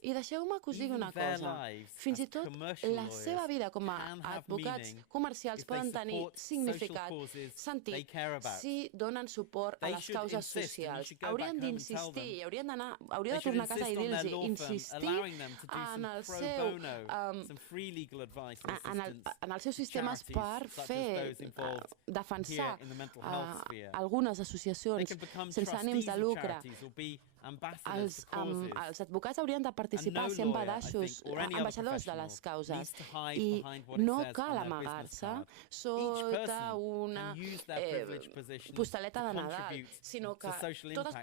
I deixeu-me que us digui una cosa. Fins i tot la seva vida com a advocats comercials poden tenir significat, sentit, si donen suport a les causes socials. Haurien d'insistir, hauria de tornar a casa i dir-los, insistir en els seus sistemes per fer defensar algunes associacions sense ànims de lucre. Els advocats haurien de participar sent ambaixadors de les causes i no cal amagar-se sota una postaleta de Nadal, sinó que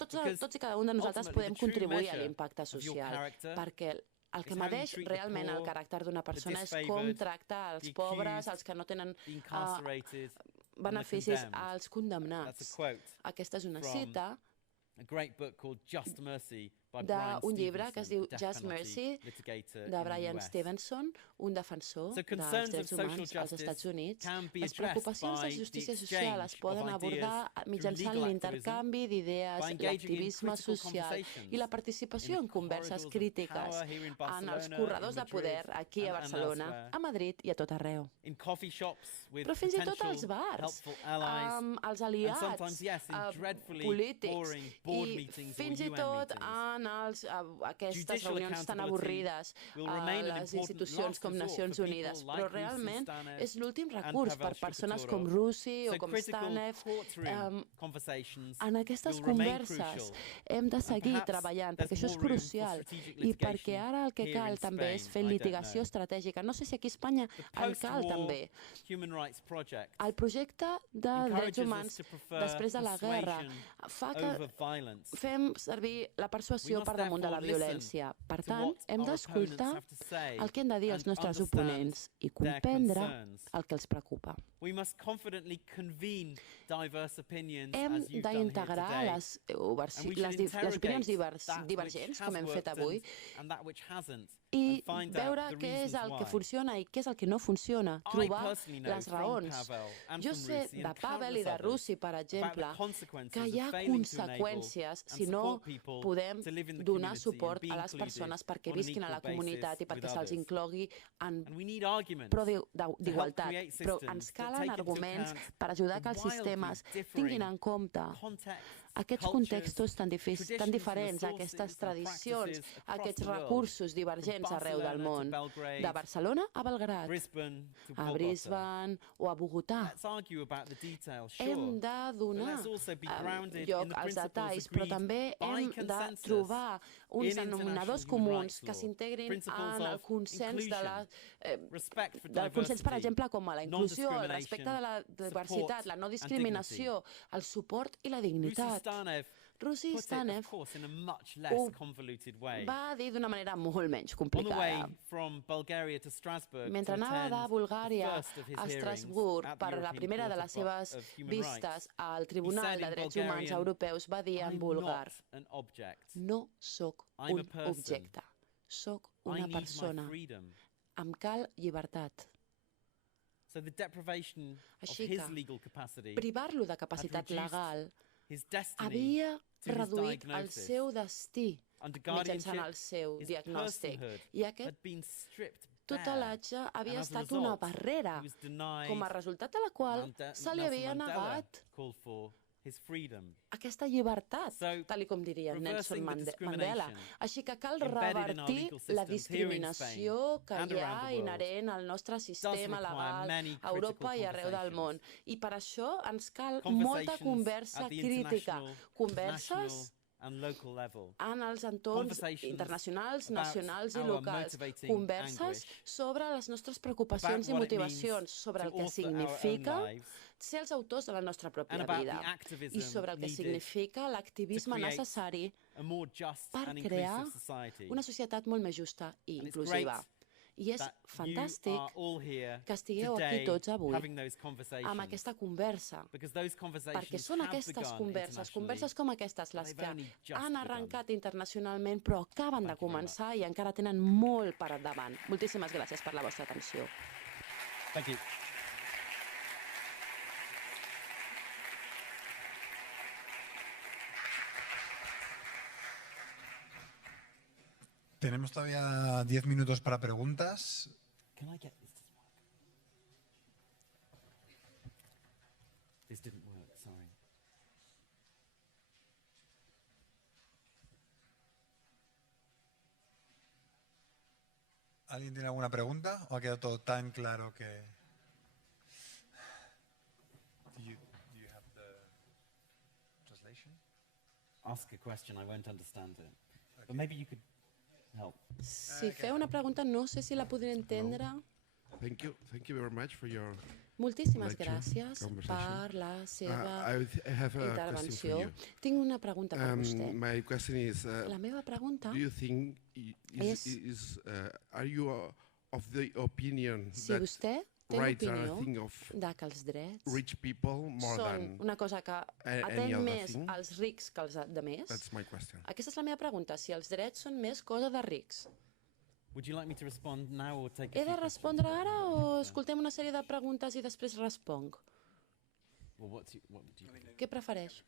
tots i cada un de nosaltres podem contribuir a l'impacte social, perquè el que mereix realment el caràcter d'una persona és com tracta els pobres, els que no tenen beneficis, als condemnats. Aquesta és una cita d'un llibre que es diu Just Mercy, de Brian Stevenson, un defensor dels drets humans als Estats Units. Les preocupacions de justícia social es poden abordar mitjançant l'intercanvi d'idees, l'activisme social i la participació en converses crítiques en els corredors de poder aquí a Barcelona, a Madrid i a tot arreu. Però fins i tot als bars, amb els aliats polítics i fins i tot en aquestes reunions tan avorrides a les institucions com Nacions Unides. Però realment és l'últim recurs per persones com Russi o com Stanev. En aquestes converses hem de seguir treballant, perquè això és crucial i perquè ara el que cal també és fer litigació estratègica. No sé si aquí a Espanya en cal també. El projecte de drets humans després de la guerra fa que fem servir la persuasió per damunt de la violència. Per tant, hem d'escoltar el que han de dir els nostres oponents i comprendre el que els preocupa. Hem d'integrar les opinions divergents, com hem fet avui, i veure què és el que funciona i què és el que no funciona, trobar les raons. Jo sé de Pavel i de Russi, per exemple, que hi ha conseqüències si no podem donar suport a les persones perquè visquin a la comunitat i perquè se'ls inclogui en pro d'igualtat. Però ens calen arguments per ajudar que els sistemes tinguin en compte aquests contextos tan diferents, aquestes tradicions, aquests recursos divergents arreu del món, de Barcelona a Belgrad, a Brisbane o a Bogotà. Hem de donar lloc als detalls, però també hem de trobar uns denominadors comuns que s'integrin en el consens del consens, per exemple, com la inclusió, el respecte de la diversitat, la no discriminació, el suport i la dignitat. Russi put it, Stanev of course, in a much ho less convoluted way. va dir d'una manera molt menys On the way complicada. from Bulgaria to Strasbourg Mentre to anava de attend Bulgària the first of his a hearings Estrasburg at the per la European primera de Court les seves of Human vistes Rights, al Tribunal said de in Drets Humans Bulgarian, Europeus, va dir en I'm búlgar: not an object. no sóc I'm a un person. objecte, sóc I una need my persona, freedom. em cal llibertat. So the deprivation of Així his que legal capacity, privar-lo de capacitat reduced legal his destiny havia to his reduït el diagnosis. seu destí Under mitjançant guardianship, el seu his diagnòstic. personhood I aquest had been stripped bare, tutelatge havia and as a estat una result, barrera, he was denied com a resultat de la qual se li Nelson havia Mandela negat called for his freedom. aquesta llibertat, So, tal com diria Nelson reversing the Mandela. discrimination Així que cal embedded in our revertir legal la systems here in discriminació Spain que and hi around ha the world inherent al nostre sistema require legal many a Europa critical i arreu del món. conversations. I per això ens cal molta Conversations conversa at the crítica, international, converses national and local level. en els entorns Conversations internacionals, about nacionals i our locals. motivating Converses anguish, sobre les nostres preocupacions i about what it motivacions, means sobre to el que author our own significa lives, ser els autors de la nostra and pròpia about vida the activism i sobre el que needed significa l'activisme to create necessari a more just per and crear inclusive society. una societat molt més justa i And it's inclusiva. great I és that you fantàstic are all here que estigueu today aquí tots avui having those conversations, amb aquesta conversa, because those perquè conversations són have aquestes begun converses internationally, com aquestes les they've que only just han begun. arrencat internacionalment però acaben de Thank you very començar i encara tenen molt per endavant. Moltíssimes gràcies per la vostra atenció. Thank you. Tenemos todavía 10 minutos para preguntas. Can I get this to work? This didn't work, sorry. ¿Alguien tiene alguna pregunta o ha quedado todo tan claro que... Do you have the translation? Ask a question, I won't understand it. But maybe you could help. Si feu una pregunta, no sé si la podré entendre. Thank you very much for your. Moltíssimes Lecture, gràcies conversation. per la seva I have a question for intervenció. you. Tinc una pregunta per vostè. My question is: La meva pregunta do you think are you of the opinion si that vostè té rights are a l'opinió thing of de que els drets rich people more són than? una cosa que any atén other més thing? als rics que als altres? That's my question. Aquesta és la meva pregunta, si els drets són més cosa de rics. Would you like me to respond now or take a He few de questions? respondre ara o escoltem una sèrie de preguntes i després responc? Well, what would you think? Què prefereix?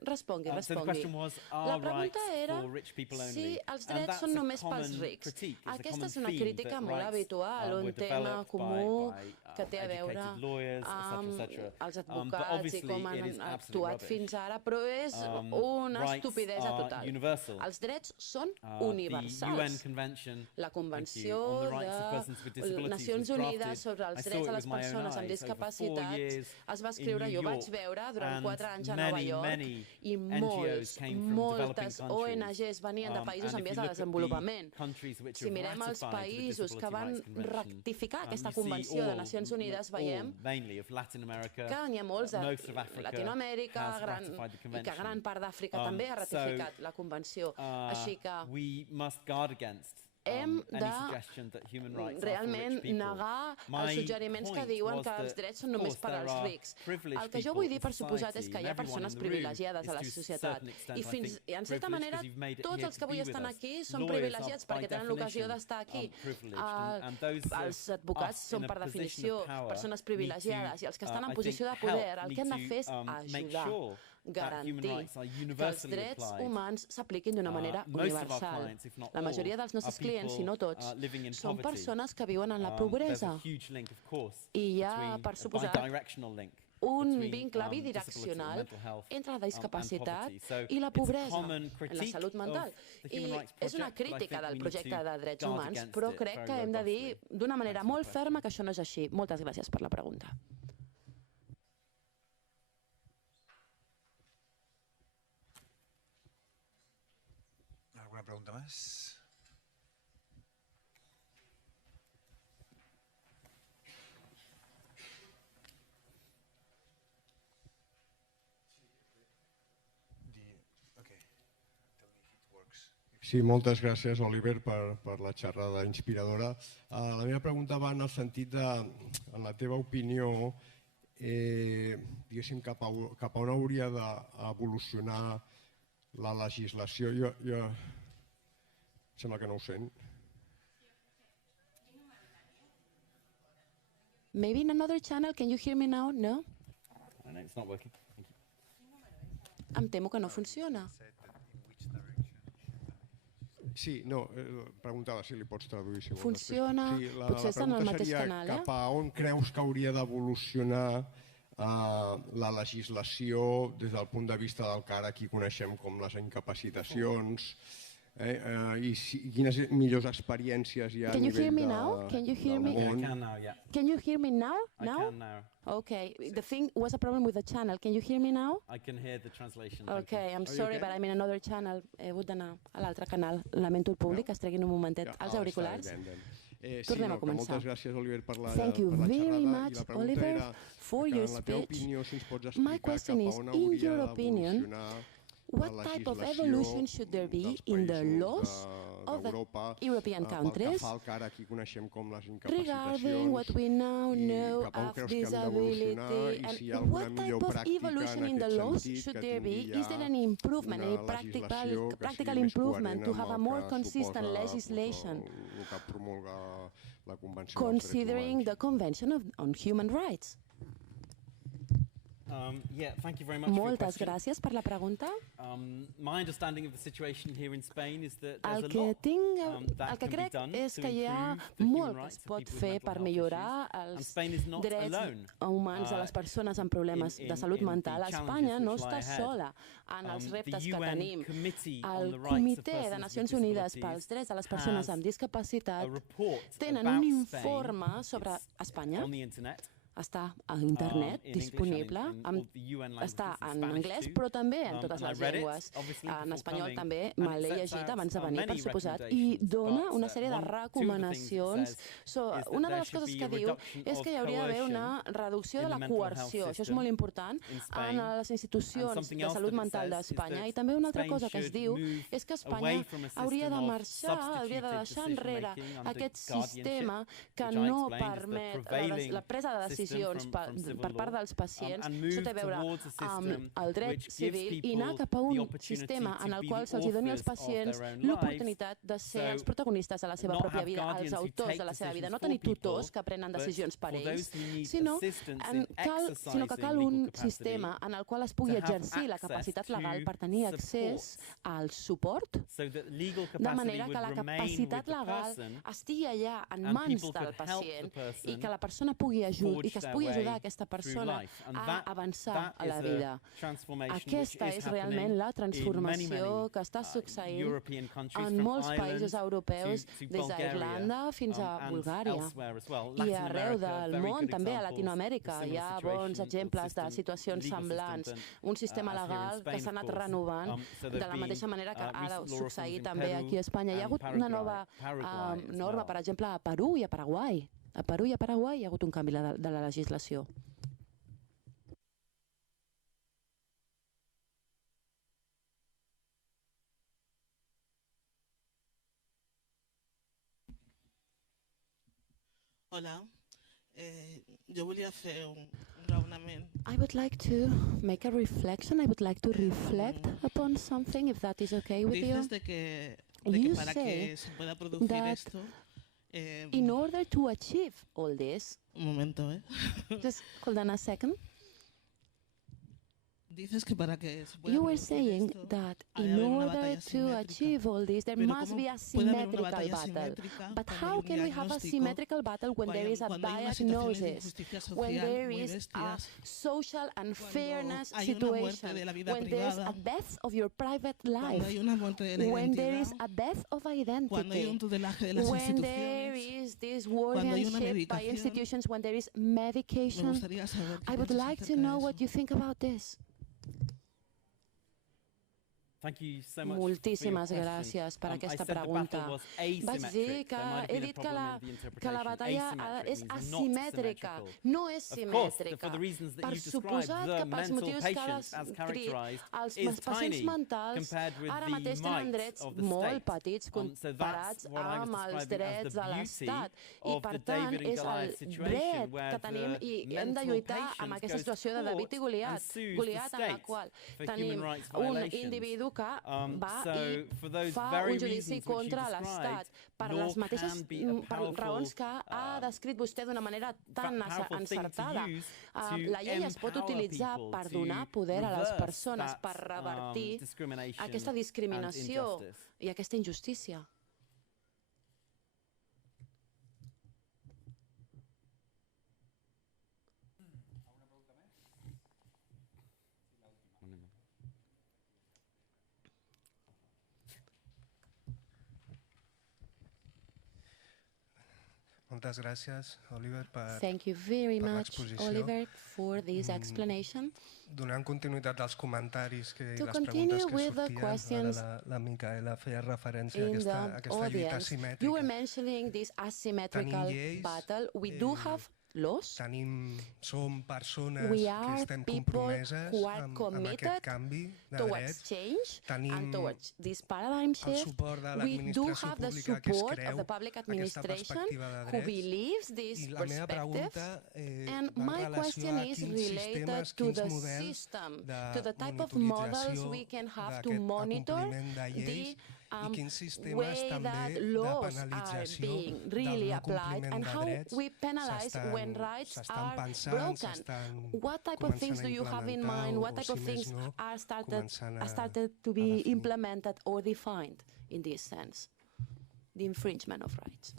Respongui, So the respongui. question was, La are pregunta rights era for rich people only? si els And drets that's són a només pels common rics. critique, it's a Aquesta common és una theme crítica that molt rights, habitual, un were tema developed comú by, que té a veure educated lawyers, amb etc., etc. els But advocats i obviously com it is han absolute actuat rubbish. fins ara, però és una Rights estupidesa are total. universal. Els drets són The UN universals. Convention, La thank you, Convenció on the rights of persons with de disabilities Nacions was Unides drafted. sobre els I saw drets it de with les my own persones amb eyes over 4 discapacitat years es va in escriure, New jo vaig York, veure durant and 4 anys a Nova York many i NGOs came from moltes developing countries. ONGs venien de països And en if vies you de look at the desenvolupament. countries which Si have mirem els ratified the països que Disability van Rights Convention, ratificar aquesta you see Convenció de all, Nacions Unides, all, veiem mainly of Latin America, que n'hi ha molts de most of Africa Latinoamèrica has ratified the i que convention. gran part d'Àfrica també ha ratificat la Convenció. Així que we must guard against hem any de suggestion that human rights are for realment rich people. negar My els suggeriments que point diuen was que els that, drets són of només course, per als there are rics. privileged El que jo people vull dir in per suposat és society, que hi ha and everyone persones in the room privilegiades a la is to a societat certain extent, i I fins, think, i en certa privileged manera because you've made it tots here els to que avui be with estan us. aquí són Lawyers are, privilegiats by perquè tenen l'ocasió definition, d'estar aquí. privileged, and those of Els advocats us són in a per position definició of power persones need privilegiades to, i els que estan I en posició de think, poder help, el que han de need fer és to, make ajudar, sure that human garantir rights are que els universally drets applied. humans s'apliquin d'una manera Most of our universal. clients, if not La majoria all, dels nostres are clients, si no people, tots, living in són poverty. persones que viuen en la There's pobresa. a huge link, of course, I hi ha, between, per suposat, bidirectional link un between, vincle disability, bidireccional mental health, entre la discapacitat and poverty. So i la it's a pobresa common en la critique salut mental. of the I Human Rights és una Project, but I crítica think del we need projecte to de drets guard humans, against però it crec very que hem de dir robustly. d'una manera Thanks for the molt question. ferma que això no és així. Moltes gràcies per la pregunta. ¿Alguna pregunta más? Okay. Sí, moltes gràcies, Oliver, per la xerrada inspiradora. La meva pregunta va en el sentit de, en la teva opinió, diguéssim, cap a on hauria d'evolucionar la legislació. Jo sembla que no ho sent. Maybe in another channel, can you hear me now? No? No, it's not working. Thank you. Em temo que no funciona. Sí, no, preguntava si li pots traduir. Si vols, Funciona, sí, potser està en el mateix seria canal, cap a on creus que hauria d'evolucionar la legislació des del punt de vista del que ara aquí coneixem com les incapacitacions, i quines millors experiències hi ha a Can you hear nivell me now? Can you hear me? I món. can now, yeah. Can you hear me now? I can now. Okay, the thing was a problem with the channel. Can you hear me now? I can hear the translation. Thank Okay, I'm you sorry, okay? but I'm in another channel. He hagut d'anar a l'altre canal. Lamento el públic, que es treguin un momentet els auriculars. Tornem a començar. Moltes gràcies, Oliver, per la Thank you xerrada. very I much, la pregunta Oliver, era for que your en la teva speech. opinió, si ens pots My explicar question cap a is, on in hauria your opinion, d'evolucionar what la type of legislació evolution should there be dels in the països laws of the d'Europa European pel que countries fa al que ara aquí coneixem com les regarding what incapacitacions we now i know cap a on of creus que hem d'evolucionar disability i si hi ha and alguna what type millor of pràctica evolution en in the aquest laws sentit should que there be? tingui Is there ja any improvement, any una practical legislació que practical sigui més improvement to coherent have a amb el more que consistent suposa legislation el que promulga la Convenció dels Drets considering Humans? the Convention on Human Rights? Yeah, thank you very much for your Moltes question. gràcies per la pregunta. My understanding of the situation here in Spain is that there's El a que lot tinc, that el que can be crec done és to que hi ha improve the human molt que rights es of pot people with fer mental per health millorar issues. And els Spain is not drets alone. humans de les persones amb problemes in de salut the mental. challenges Espanya no which lie està ahead. sola en els The reptes que UN tenim. Committee on El the Rights of Comitè de Persons Nacions with Unides Disabilities pels Drets de les Persones has amb Discapacitat a report tenen about un Spain. informe sobre It's Espanya. on the internet. Està a internet, in English disponible, and in all the UN languages està and en Spanish anglès, too. però també en totes And I les read it, llengües. obviously, En before espanyol coming, també and me it l'he sets llegit out, abans de venir, per many suposat, i recommendations, dona but, una sèrie de two of the things it recomanacions. says is that Una de there les should coses be que a diu reduction és que hi hauria d'haver una reducció de in la the mental health coerció. Això és system molt important in Spain. en les institucions something de else salut that it mental says is d'Espanya. that I també una altra Spain cosa que es should diu move és que Espanya away from a hauria de system of marxar, hauria de deixar enrere substitutive decision-making aquest under sistema que guardianship, which I no explained is the permet prevailing la presa de decisions system per from civil part law, dels pacients. and Això move té a veure towards a amb system el dret which gives civil i anar people cap a the un opportunity sistema to en el be qual the se'ls doni als authors of pacients their own lives, l'oportunitat de ser so els protagonistes de la seva not pròpia have vida, els guardians who autors take de la seva vida, decisions no for tenir people, tutors que prenen but decisions per for ells, those who need sinó assistance sinó que cal exercising un legal capacity, sistema en el qual es pugui to have exercir la access capacitat legal to per tenir support, accés al suport, so that legal de capacity manera que la would remain capacitat with the legal person, estigui allà en and mans people del could help the pacient person i que la persona pugui ajudar forge i que es their pugui ajudar way aquesta through persona life. And a that avançar a is la a vida. transformation Aquesta which is és realment happening la in transformació que està many, succeint European countries, en from molts Ireland països europeus, to des Bulgaria, d'Irlanda fins a and Bulgària. elsewhere as well. I Latin arreu America, del very món, good també a examples Latinoamèrica, of hi ha similar bons situation, exemples de system, situacions legal semblants. system, Un sistema as here in legal que Spain, s'ha of anat course. renovant So de there've la mateixa been, manera que ha recent law succeït reforms in també Peru aquí a Espanya. Hi ha and hagut una nova Paraguay as norma, well. per exemple, a Perú i a Paraguai. A Perú i a Paraguai hi ha hagut un canvi de la legislació. Hola, jo volia fer un raonament. I would like to make a reflection. I would like to reflect upon something, if that is okay with you. Dices de que You para say que se pueda producir that esto, in order to achieve all this, un momento, just hold on a second. Dices que para que se pueda You were producir saying esto, that ha de in haber una order batalla to simétrica. achieve all this, there Pero must ¿cómo be a puede haber una symmetrical batalla battle. simétrica But cuando how hay un can we have a diagnóstico, symmetrical battle when there is a cuando hay unas situaciones de diagnosis, injusticia when social there muy is a bestias, social and fairness hay una muerte situation, de la vida when there's a privada, death of your private cuando life, hay una muerte de la when there is identidad, a death of cuando hay un identity, tutelaje de las when there instituciones. is this cuando hay una guardianship by medicación. institutions, when there is Me medication. gustaría saber qué I would piensas like to acerca de know eso. what you think about this. Moltíssimes gràcies per aquesta pregunta. Vaig dir que he dit que la batalla és asimètrica, no és simètrica. Per suposat que pels motius que ha descrit, els pacients mentals ara mateix tenen drets molt petits comparats amb els drets de l'Estat. I per tant és el dret que tenim i hem de lluitar amb aquesta situació de David i Goliat. Goliat en la qual tenim un individu que va i fa un judici contra l'Estat per les mateixes raons que ha descrit vostè d'una manera tan encertada. La llei es pot utilitzar per donar poder a les persones, per revertir aquesta discriminació i aquesta injustícia. Moltes gràcies, Oliver, Thank you very per much, l'exposició. Oliver, for this explanation. Donant continuïtat als comentaris i To les continue preguntes que with the sortien, questions ara la Micaela feia referència a in aquesta the lluita audience, you were asimètrica. mentioning this asymmetrical Tenim lleis, battle. We do have laws. Som persones We que are estem people compromeses who are amb committed aquest canvi de towards drets. change Tenim and towards this paradigm el shift. suport de We do l'administració have the pública que es support of creu the public aquesta administration perspectiva de who drets. believes this I la meva perspective. pregunta And va en my relació question a is quins related sistemes, to quins the models system, de to the type of models monitorització we can have to d'aquest monitor acompliment de the lleis i quins sistemes way també that de laws are penalització being del really no applied compliment and de how drets we penalize when rights are broken. What type of things do you have in mind? What type of things are started to be implemented or defined in this sense? The infringement of rights.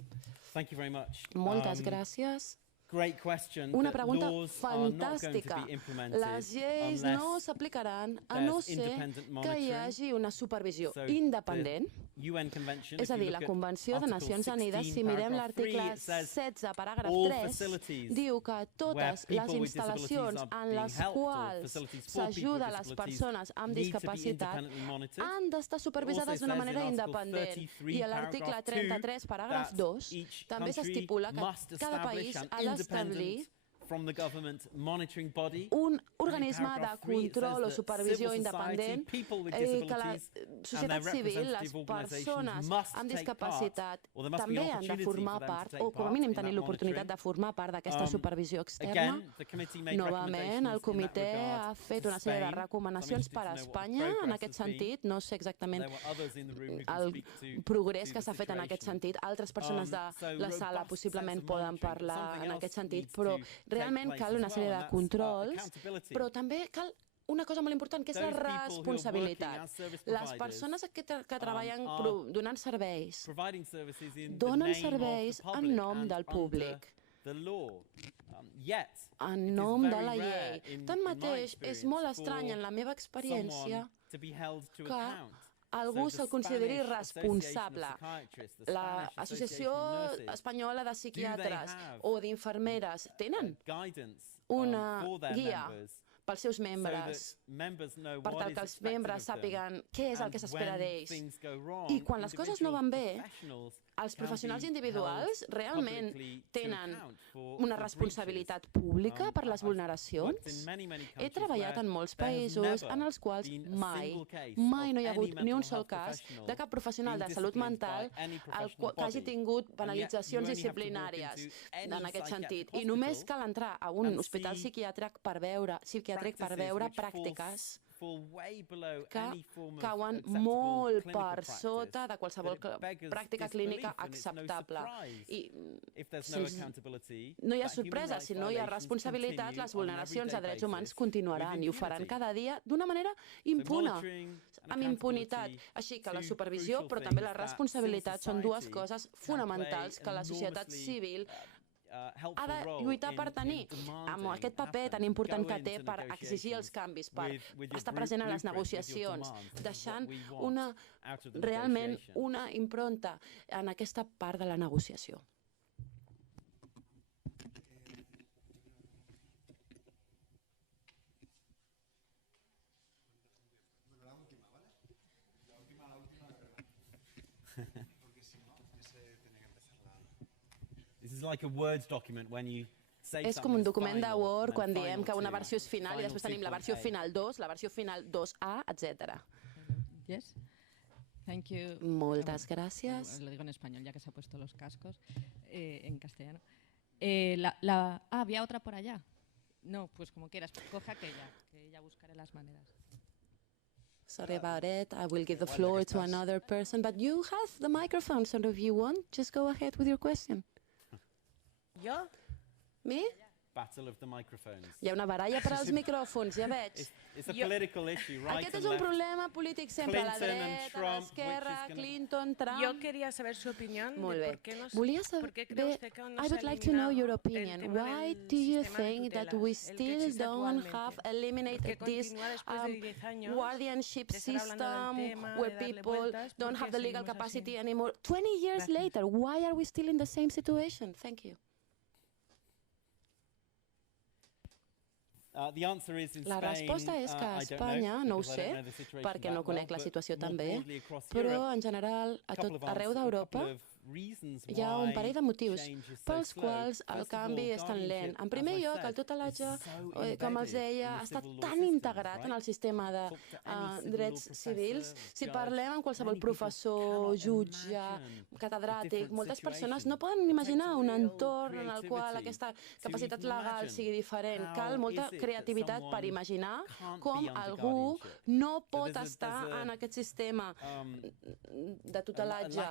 Thank you very much. Moltes gràcies. Great question. Una but pregunta laws are not going to fantàstica. be implemented Les lleis no unless s'aplicaran a no there's ser independent que hi monitoring. hagi una supervisió So independent. the UN Convention, És if a you dir, look la at Convenció de Article Nacions Unides, 16, si mirem paragraph 3, l'article it says 16, paràgraf all 3, facilities diu que totes where les people with disabilities instal·lacions are en being les helped or quals facilities for people s'ajuda with les disabilities persones amb need to be discapacitat independently monitored. han d'estar supervisades Also d'una says manera in Article independent. 33, I a l'article paragraph 33, paràgraf that 2, each també country s'estipula que must cada establish país an ha d'establir independent from the government monitoring body. un organisme de paragraph 3, it control o says that supervisió civil society, independent people with que la disabilities and societat their civil, les representative organizations persones must amb take discapacitat part, or there must be també han de opportunity formar for them to part take o com a part mínim in tenir that l'oportunitat de formar part d'aquesta supervisió externa. Again, the committee made Novament, el recommendations in that comitè regard ha fet to una sèrie de Spain. recomanacions I'm per a interested to know what the Espanya en progress aquest has been. sentit. No sé exactament There were others in the room who can el speak to progrés the que s'ha fet en aquest situation. sentit. Altres persones de So la sala robust possiblement sense of poden monitoring, but parlar something en else aquest sentit, needs però to realment take cal place una as sèrie well, de and that's, controls, accountability. però també cal una cosa molt important, que és la Those people who are working responsabilitat. as service Les providers, persones que treballen are donant serveis providing services in the donen name of serveis the en public nom and del públic, under the law. Yet, en it is nom de very la rare llei. in my Tanmateix, és molt experience estrany en la meva experiència someone to be held to que account. algú So se'l the consideri Spanish responsable. Association of Psychiatrists, the Spanish L'Associació Association of Nurses, Espanyola de Psiquiatres have o d'Infermeres tenen guidance una for their guia members pels seus so membres, that members know per what tal is que els expected membres of them. sàpiguen què és el And que s'espera when d'ells. things go wrong, I quan les coses no van bé, individual els can professionals be individuals held realment publicly to tenen account for una breaches. responsabilitat pública per les I've vulneracions. worked in many He countries treballat where en molts there has països never en els quals been a mai single case no hi ha of hagut any ni un mental sol health cas professional de cap professional de being salut disciplined by mental any que professional hagi body. tingut And yet penalitzacions you only have to walk disciplinàries into any en aquest sentit. psychiatric I només hospital cal entrar a un and hospital see psiquiàtric per veure pràctiques fall way below que any form of cauen acceptable molt clinical per practice, sota de qualsevol that it beggars pràctica disbelief, clínica and it's no acceptable. surprise I if there's no sens- accountability, no hi ha that human sorpresa, rights si no hi ha violations responsabilitat, continue les on an vulneracions de everyday drets humans basis continuaran with i ho faran impunity. cada dia d'una manera So impuna, monitoring and amb impunitat. accountability, Així que la two supervisió, crucial però també la things that responsabilitat són dues civil coses society can fonamentals play que la societat enormously, civil ha helpful de role lluitar per in tenir, amb demanding aquest paper happen, tan important go que té into per exigir els negotiations canvis, per with your estar present a les blueprint, with your negociacions, demands. This is deixant what we want out of the realment negotiation. una impronta en aquesta part de la negociació. És com un document de Word quan diem que una versió és final i després tenim la versió final 2, la versió final 2A, etc. Yes. Thank you. Moltes gràcies. Lo digo en español, ya que se ha puesto los cascos, en castellano. ¿Había otra por allá? No, pues como quieras, coge aquella, que ya buscaré las maneras. Sorry about it. I will give the floor to another person, but you have the microphone, so if you want, just go ahead with your question. Jo? Me? Battle of the microphones. Hi ha una baralla per als micròfons, ja veig. It's a political issue, right? Aquest és un problema polític sempre, a la dreta, a l'esquerra, Clinton, Trump... Yo quería saber su opinión Molt de bé. por qué no Volia se, por saber, qué cree usted que no I se would ha like to know your eliminado opinion. el tema Why del do you sistema de think that tutela, we el que still existe don't actualmente? have Que eliminated this continúa después de 10 años guardianship de estar hablando del system tema, where de darle people vueltas, don't ¿por have qué the legal seguimos capacity así? anymore? 20 years Gracias. later, why are we still in the same situation? Thank you. La resposta és que a Espanya, no ho sé, perquè no conec la situació tan bé, però en general arreu d'Europa hi ha un parell de motius pels quals el canvi és tan lent. En primer lloc, el tutelatge, com els deia, està tan integrat en el sistema de drets civils. Si parlem amb qualsevol professor, jutge, catedràtic, moltes persones no poden imaginar un entorn en el qual aquesta capacitat legal sigui diferent. Cal molta creativitat per imaginar com algú no pot estar en aquest sistema de tutelatge.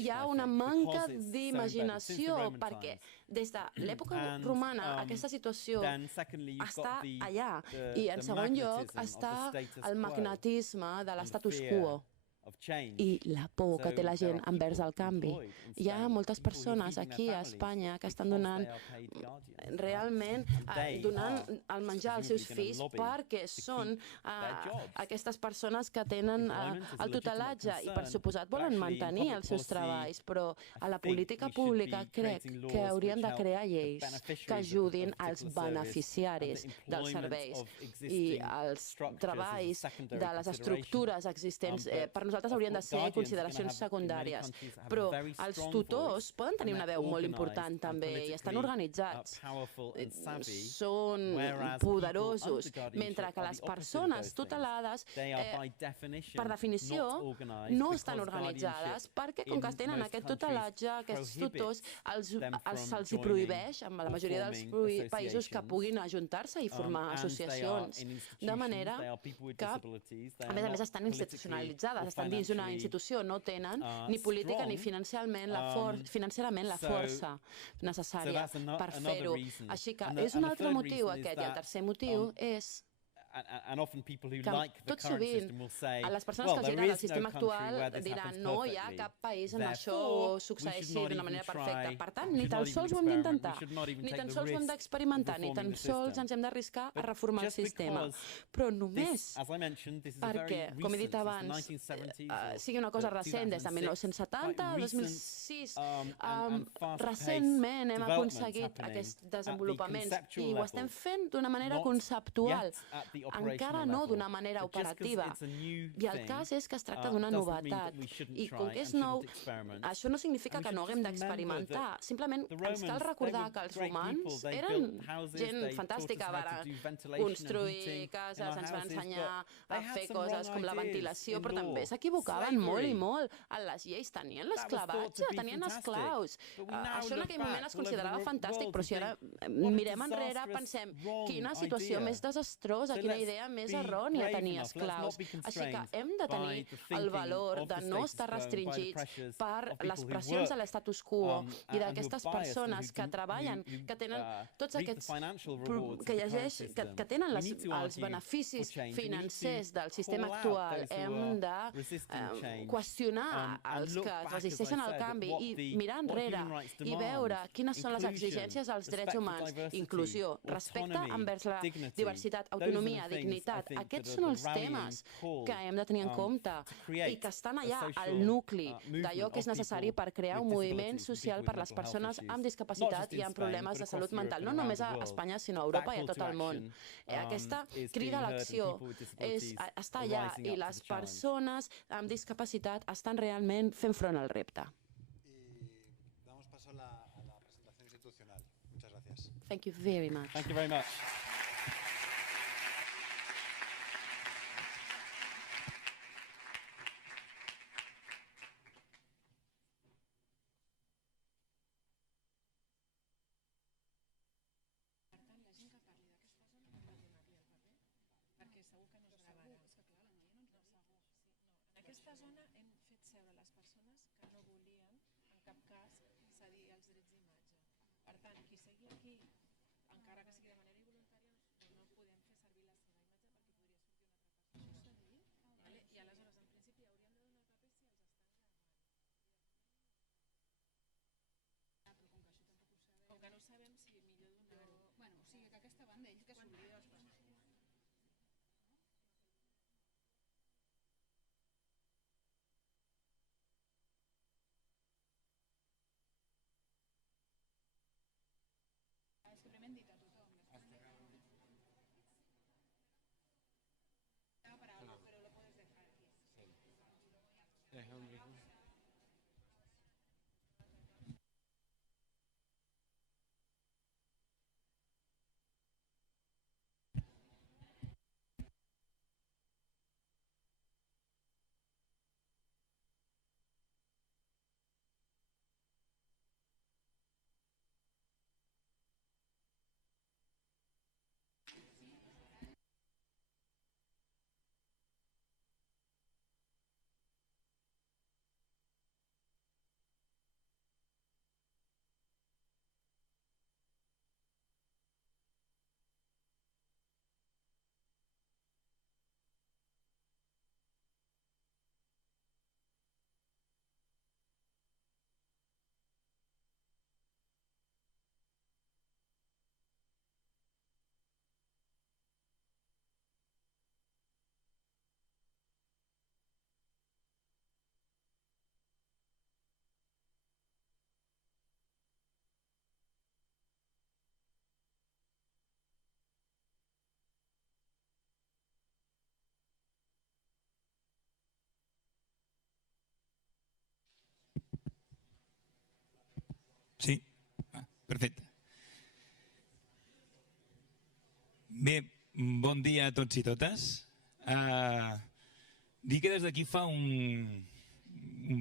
Hi ha una manca d'imaginació, perquè des de l'època romana aquesta situació està allà i en segon lloc està el magnetisme de l'estatus quo i la por que té la gent envers el canvi. Hi ha moltes persones aquí a Espanya que estan donant realment donant el menjar als seus fills perquè són aquestes persones que tenen el tutelatge i per suposat volen mantenir els seus treballs, però a la política pública crec que hauríem de crear lleis que ajudin als beneficiaris dels serveis i els treballs de les estructures existents. Per nosaltres haurien de ser consideracions secundàries, però els tutors poden tenir una veu molt important també i estan organitzats, són poderosos, mentre que les persones tutelades, per definició, no estan organitzades perquè com que tenen aquest tutelatge, aquests tutors se'ls hi prohibeix, en la majoria dels països, que puguin ajuntar-se i formar associacions, de manera que, a més, estan institucionalitzades, estan dins d'una institució, no tenen ni política ni financerament la força necessària per fer-ho. Així que és un altre motiu aquest, i el tercer motiu és que tot sovint les persones que els agrada el sistema actual diran no hi ha cap país on això succeeixi d'una manera perfecta. Per tant, ni tan sols ho hem d'intentar, ni tan sols ho hem d'experimentar, ni tan sols ens hem d'arriscar a reformar el sistema. Però només perquè, com he dit abans, sigui una cosa recent, des de 1970 a 2006, recentment hem aconseguit aquests desenvolupaments i ho estem fent d'una manera conceptual, encara no d'una manera operativa. I el cas és que es tracta d'una novetat. I com que és nou, això no significa que no haguem d'experimentar. Simplement ens cal recordar que els romans eren gent fantàstica, van construir cases, ens van ensenyar a fer coses com la ventilació, però també s'equivocaven molt i molt. En les lleis tenien l'esclavatge, tenien esclaus. Això en aquell moment es considerava fantàstic, però si ara mirem enrere, pensem quina situació més desastrosa, quina idea més errònia tenir esclaus. Així que hem de tenir el valor de no estar restringits per les pressions de l'estatus quo i d'aquestes persones que treballen, que tenen tots aquests que tenen els beneficis financers del sistema actual. Hem de qüestionar els que resisteixen al canvi i mirar enrere i veure quines són les exigències als drets humans, inclusió, respecte envers la diversitat, autonomia, dignitat. Aquests són els temes que hem de tenir en compte i que estan allà al nucli d'allò que és necessari per crear un moviment social per les persones amb discapacitat i amb problemes de salut mental, no només a Espanya, sinó a Europa i a tot el món. Aquesta crida a l'acció està allà i les persones amb discapacitat estan realment fent front al repte. Thank you very much. Thank you very much. aquesta zona hem fet seure les persones que no volien en cap cas cedir els drets d'imatge. Per tant, qui segui aquí, encara que sigui de manera involuntària, no podem fer servir la seva imatge perquè podria sortir una altra persona. I aleshores, en principi, hauríem de donar el paper si els estan gravant. Com que no sabem si millor donar-ho. Bueno, o sigui que aquesta banda, ells que s'oblida dels passos. És que primer hem dit a tothom. Estava para algo, pero lo puedes dejar aquí. Sí, perfecte. Bé, bon dia a tots i totes. Dir que des d'aquí fa un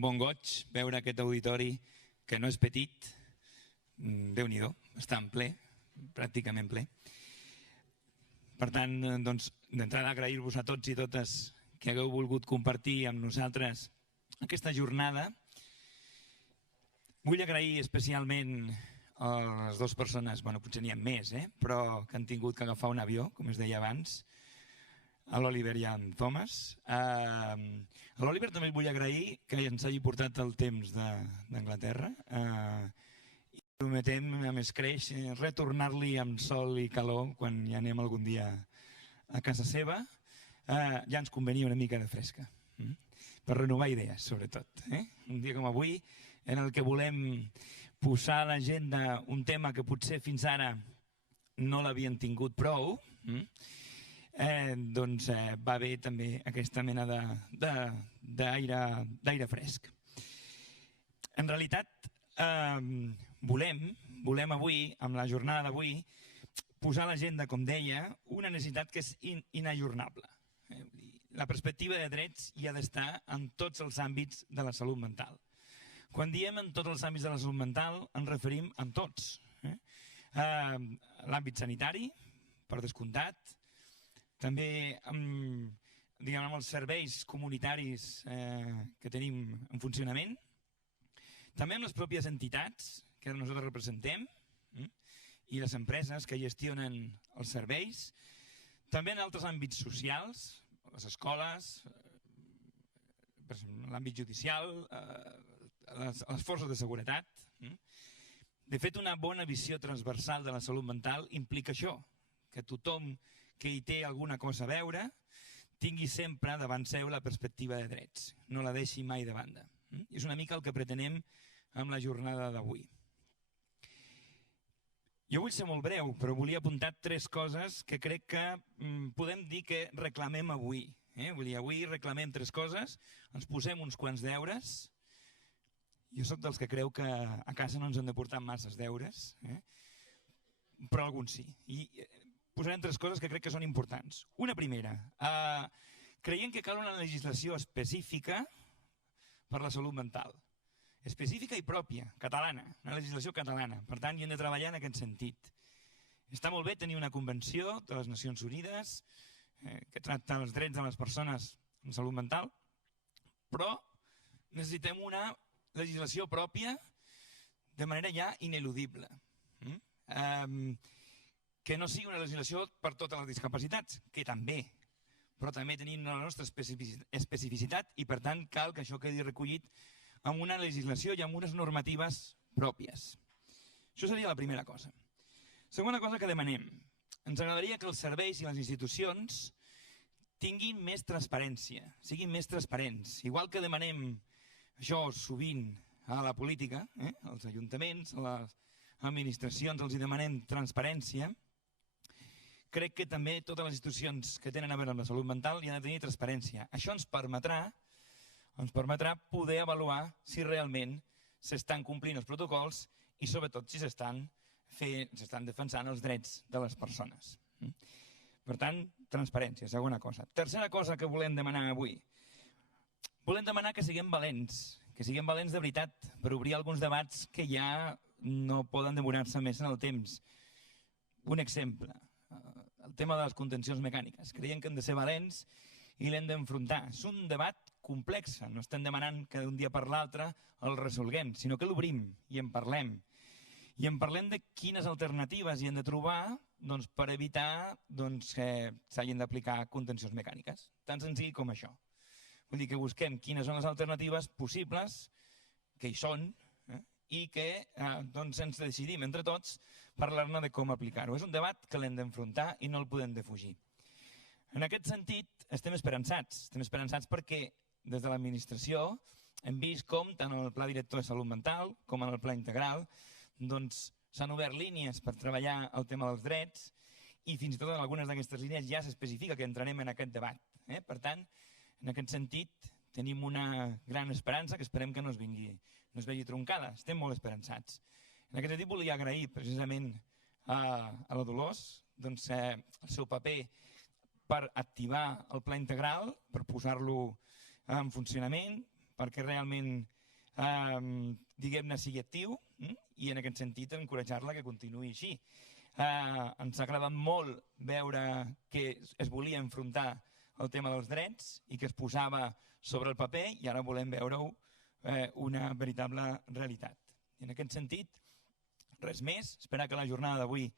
bon goig veure aquest auditori que no és petit, Déu-n'hi-do, està en ple, pràcticament ple. Per tant, doncs, d'entrada agrair-vos a tots i totes que hagueu volgut compartir amb nosaltres aquesta jornada. Vull agrair especialment a les dues persones, bueno, potser n'hi ha més, però que han tingut que agafar un avió, com es deia abans, a l'Oliver i a en Thomas. A l'Oliver també vull agrair que ens hagi portat el temps d'Anglaterra i prometem, a més creix, retornar-li amb sol i calor quan ja anem algun dia a casa seva. Ja ens convenia una mica de fresca, per renovar idees, sobretot. Un dia com avui, en el que volem posar a l'agenda un tema que potser fins ara no l'havien tingut prou, doncs va bé també aquesta mena d'aire fresc. En realitat, volem avui, amb la jornada d'avui, posar a l'agenda, com deia, una necessitat que és inajornable. La perspectiva de drets hi ha d'estar en tots els àmbits de la salut mental. Quan diem en tots els àmbits de la salut mental, ens referim a tots. L'àmbit sanitari, per descomptat, també amb els serveis comunitaris que tenim en funcionament, també amb les pròpies entitats que nosaltres representem i les empreses que gestionen els serveis, també en altres àmbits socials, les escoles, l'àmbit judicial, les forces de seguretat. De fet, una bona visió transversal de la salut mental implica això, que tothom que hi té alguna cosa a veure tingui sempre davant seu la perspectiva de drets, no la deixi mai de banda. És una mica el que pretenem amb la jornada d'avui. Jo vull ser molt breu, però volia apuntar 3 coses que crec que podem dir que reclamem avui. Avui reclamem 3 coses, ens posem uns quants deures. Jo soc dels que creu que a casa no ens han de portar masses deures. però alguns sí. I posarem 3 coses que crec que són importants. Una primera, creiem que cal una legislació específica per la salut mental. Específica i pròpia, catalana, una legislació catalana. Per tant, hi hem de treballar en aquest sentit. Està molt bé tenir una convenció de les Nacions Unides que tracta els drets de les persones en salut mental, però necessitem una legislació pròpia de manera ja ineludible. Que no sigui una legislació per totes les discapacitats, que també, però també tenim la nostra especificitat i per tant cal que això quedi recollit amb una legislació i amb unes normatives pròpies. Això seria la primera cosa. Segona cosa que demanem. Ens agradaria que els serveis i les institucions tinguin més transparència, siguin més transparents. Igual que demanem això sovint a la política, als ajuntaments, a les administracions, els hi demanem transparència, crec que també totes les institucions que tenen a veure amb la salut mental hi han de tenir transparència. Això ens permetrà poder avaluar si realment s'estan complint els protocols i sobretot si s'estan defensant els drets de les persones. Per tant, transparència, segona cosa. Tercera cosa que volem demanar avui. Volem demanar que siguem valents de veritat, per obrir alguns debats que ja no poden demorar-se més en el temps. Un exemple, el tema de les contencions mecàniques. Creiem que hem de ser valents i l'hem d'enfrontar. És un debat complex, no estem demanant que d'un dia per l'altre el resolguem, sinó que l'obrim i en parlem. I en parlem de quines alternatives hi hem de trobar per evitar que s'hagin d'aplicar contencions mecàniques. Tan senzill com això. Vull dir que busquem quines són les alternatives possibles, que hi són, i que ens decidim entre tots parlar-ne de com aplicar-ho. És un debat que l'hem d'enfrontar i no el podem defugir. En aquest sentit, estem esperançats perquè des de l'administració hem vist com tant en el Pla Director de Salut Mental com en el Pla Integral s'han obert línies per treballar el tema dels drets i fins i tot en algunes d'aquestes línies ja s'especifica que entrarem en aquest debat. Per tant, en aquest sentit, tenim una gran esperança que esperem que no es vegi troncada. Estem molt esperançats. En aquest sentit, volia agrair precisament a la Dolors el seu paper per activar el Pla Integral, per posar-lo en funcionament, perquè realment diguem-ne sigui actiu i en aquest sentit encoratjar-la que continuï així. Ens ha agradat molt veure que es volia enfrontar el tema dels drets i que es posava sobre el paper i ara volem veure-ho una veritable realitat. I en aquest sentit, res més, esperar que la jornada d'avui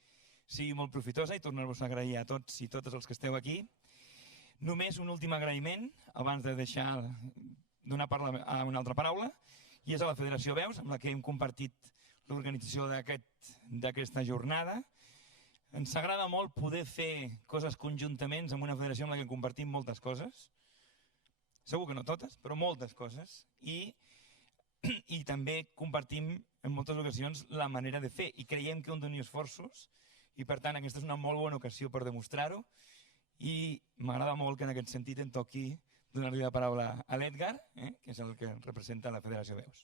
sigui molt profitosa i tornar-vos a agrair a tots i totes els que esteu aquí. Només un últim agraïment abans de donar a una altra paraula i és a la Federació Veus amb la que hem compartit l'organització d'aquesta jornada. Ens agrada molt poder fer coses conjuntament amb una federació amb la que compartim moltes coses. Segur que no totes, però moltes coses. I també compartim en moltes ocasions la manera de fer i creiem que hem d'unir esforços i per tant aquesta és una molt bona ocasió per demostrar-ho i m'agrada molt que en aquest sentit em toqui donar-li la paraula a l'Edgar, que és el que representa la Federació Veus.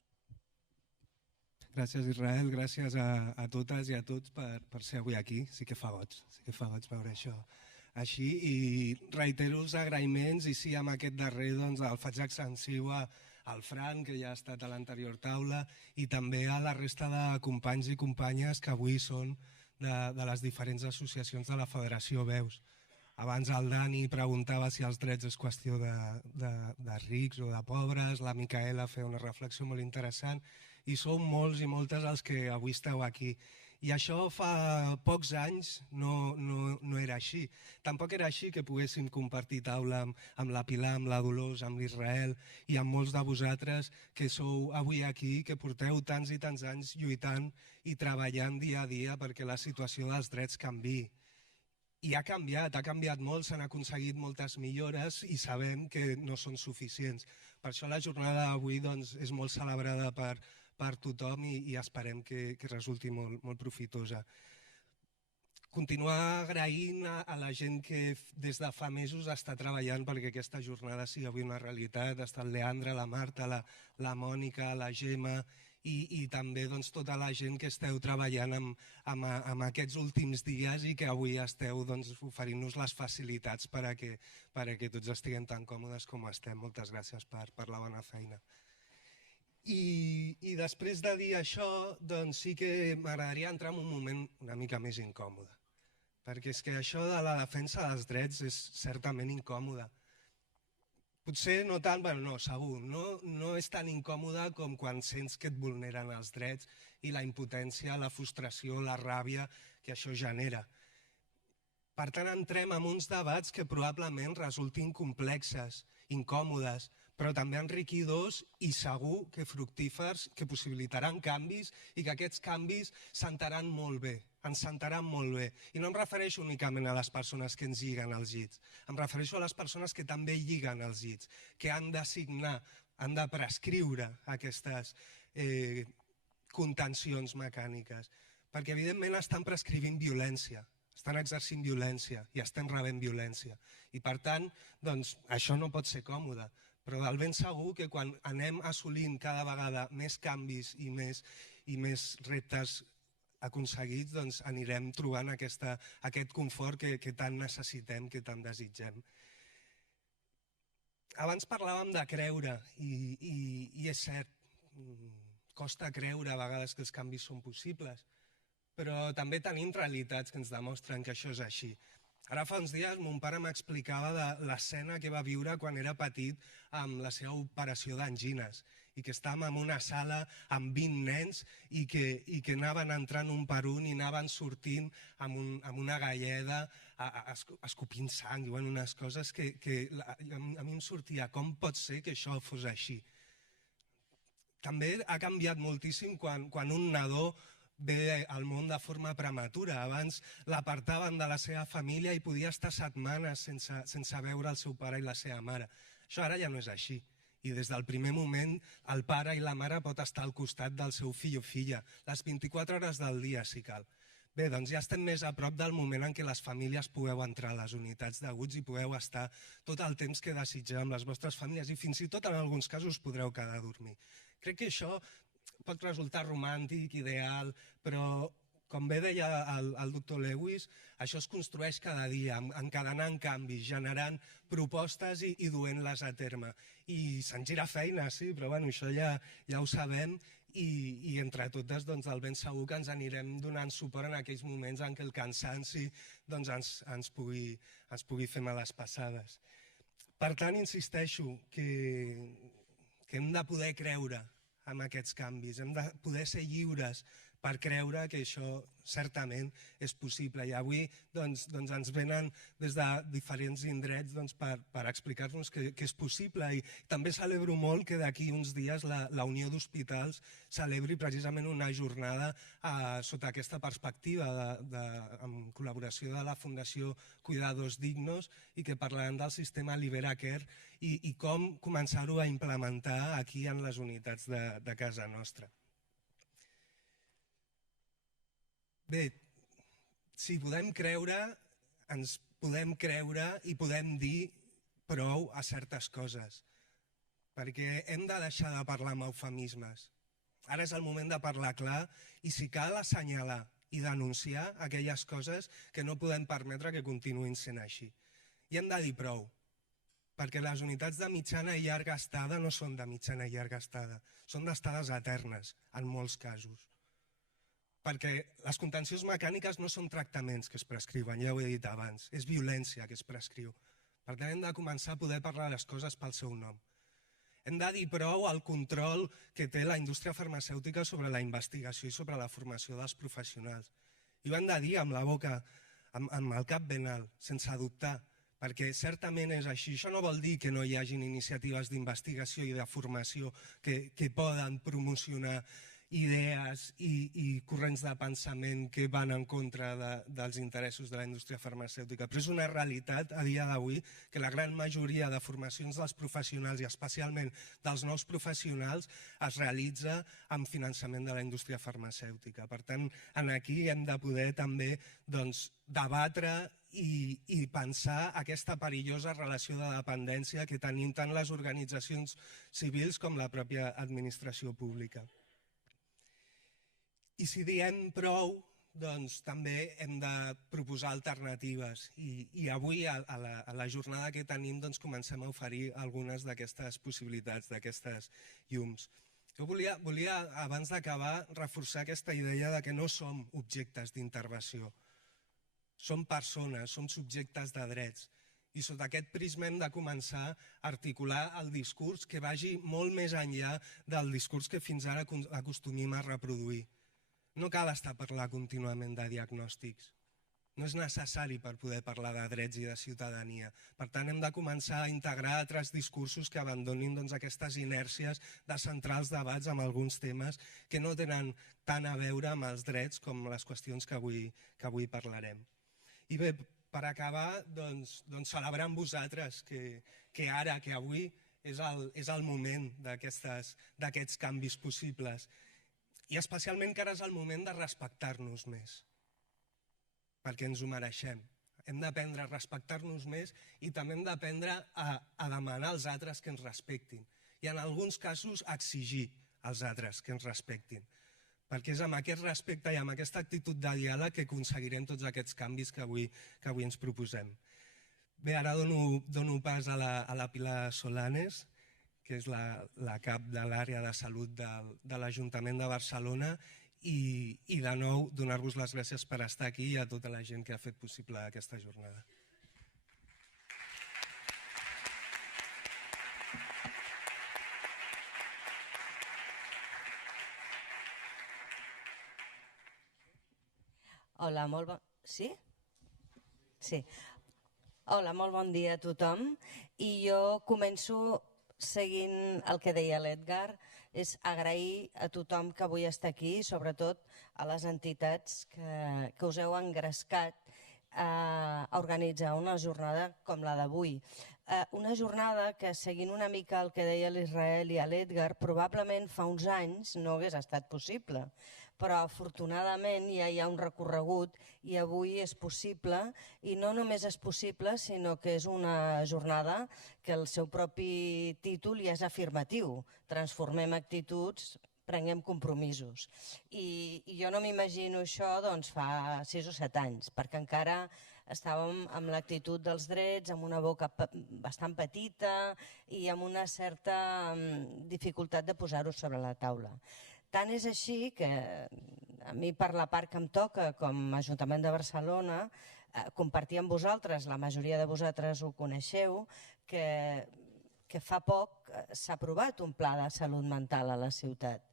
Gràcies, Israel, gràcies a totes i a tots per ser avui aquí. Sí que fa goig veure això així i reitero els agraïments i sí, amb aquest darrer el faig extensiu al Fran, que ja ha estat a l'anterior taula, i també a la resta de companys i companyes que avui són de les diferents associacions de la Federació Veus. Abans el Dani preguntava si els drets és qüestió de rics o de pobres, la Micaela feia una reflexió molt interessant i som molts i moltes els que avui esteu aquí. I això fa pocs anys no era així. Tampoc era així que poguéssim compartir taula amb la Pilar, amb la Dolors, amb l'Israel i amb molts de vosaltres que sou avui aquí, que porteu tants i tants anys lluitant i treballant dia a dia perquè la situació dels drets canviï. I ha canviat molt, s'han aconseguit moltes millores i sabem que no són suficients. Per això la jornada d'avui és molt celebrada per tothom i esperem que resulti molt profitosa. Continuar agraint a la gent que des de fa mesos està treballant perquè aquesta jornada sigui avui una realitat. Està el Leandre, la Marta, la Mònica, la Gemma i també doncs, tota la gent que esteu treballant amb aquests últims dies i que avui esteu doncs, oferint-nos les facilitats perquè tots estiguem tan còmodes com estem. Moltes gràcies per la bona feina. I després de dir això, doncs sí que m'agradaria entrar en un moment una mica més incòmode, perquè és que això de la defensa dels drets és certament incòmode. Potser no tant, no, segur, no és tan incòmode com quan sents que et vulneren els drets i la impotència, la frustració, la ràbia que això genera. Per tant, entrem en uns debats que probablement resultin complexes, incòmodes, però també enriquidors i segur que fructífers, que possibilitaran canvis i que aquests canvis sentaran molt bé, ens sentaran molt bé. I no em refereixo únicament a les persones que ens lliguen als llits, em refereixo a les persones que també lliguen als llits, que han de signar, han de prescriure aquestes contencions mecàniques, perquè evidentment estan prescrivint violència, estan exercint violència i estem rebent violència. I per tant, doncs, això no pot ser còmode. Però del ben segur que quan anem assolint cada vegada més canvis i més reptes aconseguits, doncs anirem trobant aquest confort que tant necessitem, que tant desitgem. Abans parlàvem de creure i és cert, costa creure a vegades que els canvis són possibles, però també tenim realitats que ens demostren que això és així. Ara fa uns dies mon pare m'explicava de l'escena que va viure quan era petit amb la seva operació d'angines i que estàvem en una sala amb 20 nens i que anaven entrant un per un i anaven sortint amb una galleda escopint sang i unes coses que a mi em sortia com pot ser que això fos així. També ha canviat moltíssim quan un nadó ve al món de forma prematura. Abans l'apartaven de la seva família i podia estar setmanes sense veure el seu pare i la seva mare. Això ara ja no és així. I des del primer moment el pare i la mare pot estar al costat del seu fill o filla, les 24 hores del dia, si cal. Bé, doncs ja estem més a prop del moment en què les famílies pugueu entrar a les unitats d'aguts i pugueu estar tot el temps que desitgeu amb les vostres famílies i fins i tot en alguns casos podreu quedar a dormir. Crec que això pot resultar romàntic, ideal, però com bé deia el doctor Lewis, això es construeix cada dia, encadenant canvis, generant propostes i duent-les a terme. I se'n gira feina, sí, però bueno, això ja ho sabem i entre totes doncs, el ben segur que ens anirem donant suport en aquells moments en què el cansanci doncs, ens pugui fer males passades. Per tant, insisteixo que hem de poder creure en aquests canvis, hem de poder ser lliures per creure que això certament és possible. I avui doncs, ens venen des de diferents indrets per explicar-nos que és possible. I també celebro molt que d'aquí uns dies la Unió d'Hospitals celebri precisament una jornada sota aquesta perspectiva en col·laboració de la Fundació Cuidados Dignos i que parlaran del sistema Liberacare i com començar-ho a implementar aquí en les unitats de casa nostra. Bé, si podem creure, ens podem creure i podem dir prou a certes coses, perquè hem de deixar de parlar amb eufemismes. Ara és el moment de parlar clar i si cal assenyalar i denunciar aquelles coses que no podem permetre que continuïn sent així. I hem de dir prou, perquè les unitats de mitjana i llarga estada no són de mitjana i llarga estada, són d'estades eternes, en molts casos. Perquè les contencions mecàniques no són tractaments que es prescriuen, ja ho he dit abans, és violència que es prescriu. Per tant, hem de començar a poder parlar les coses pel seu nom. Hem de dir prou al control que té la indústria farmacèutica sobre la investigació i sobre la formació dels professionals. I ho hem de dir amb la boca, amb el cap ben alt, sense dubtar, perquè certament és així. Això no vol dir que no hi hagin iniciatives d'investigació i de formació que poden promocionar idees i corrents de pensament que van en contra dels interessos de la indústria farmacèutica. Però és una realitat a dia d'avui que la gran majoria de formacions dels professionals i especialment dels nous professionals es realitza amb finançament de la indústria farmacèutica. Per tant, aquí hem de poder també debatre i pensar aquesta perillosa relació de dependència que tenim tant les organitzacions civils com la pròpia administració pública. I si diem prou, doncs també hem de proposar alternatives i avui a la jornada que tenim doncs comencem a oferir algunes d'aquestes possibilitats, d'aquestes llums. Jo volia, abans d'acabar, reforçar aquesta idea de que no som objectes d'intervenció. Som persones, som subjectes de drets. I sota aquest prisma hem de començar a articular el discurs que vagi molt més enllà del discurs que fins ara acostumim a reproduir. No cal estar a parlar contínuament de diagnòstics. No és necessari per poder parlar de drets i de ciutadania. Per tant, hem de començar a integrar altres discursos que abandonin aquestes inèrcies de centrar els debats amb alguns temes que no tenen tant a veure amb els drets com les qüestions que avui parlarem. I bé, per acabar, doncs celebrar amb vosaltres que ara, que avui, és el moment d'aquests canvis possibles. I especialment que ara és el moment de respectar-nos més, perquè ens ho mereixem. Hem d'aprendre a respectar-nos més i també hem d'aprendre a demanar als altres que ens respectin. I en alguns casos a exigir als altres que ens respectin. Perquè és amb aquest respecte i amb aquesta actitud de diàleg que aconseguirem tots aquests canvis que avui ens proposem. Bé, ara dono pas a la Pilar Solanes, que és la cap de l'àrea de salut de l'Ajuntament de Barcelona, i de nou donar-vos les gràcies per estar aquí i a tota la gent que ha fet possible aquesta jornada. Hola, molt bon... Sí? Sí. Hola, molt bon dia a tothom. I jo començo seguint el que deia l'Edgar, és agrair a tothom que avui està aquí, sobretot a les entitats que us heu engrescat a organitzar una jornada com la d'avui. Una jornada que, seguint una mica el que deia l'Israel i l'Edgar, probablement fa uns anys no hagués estat possible, però afortunadament ja hi ha un recorregut i avui és possible, i no només és possible, sinó que és una jornada que el seu propi títol ja és afirmatiu. Transformem actituds, prenguem compromisos. I jo no m'imagino això fa 6 o 7 anys, perquè encara estàvem amb l'actitud dels drets, amb una boca bastant petita i amb una certa dificultat de posar-ho sobre la taula. Tant és així que a mi, per la part que em toca com a Ajuntament de Barcelona, compartir amb vosaltres, la majoria de vosaltres ho coneixeu, que fa poc s'ha aprovat un pla de salut mental a la ciutat.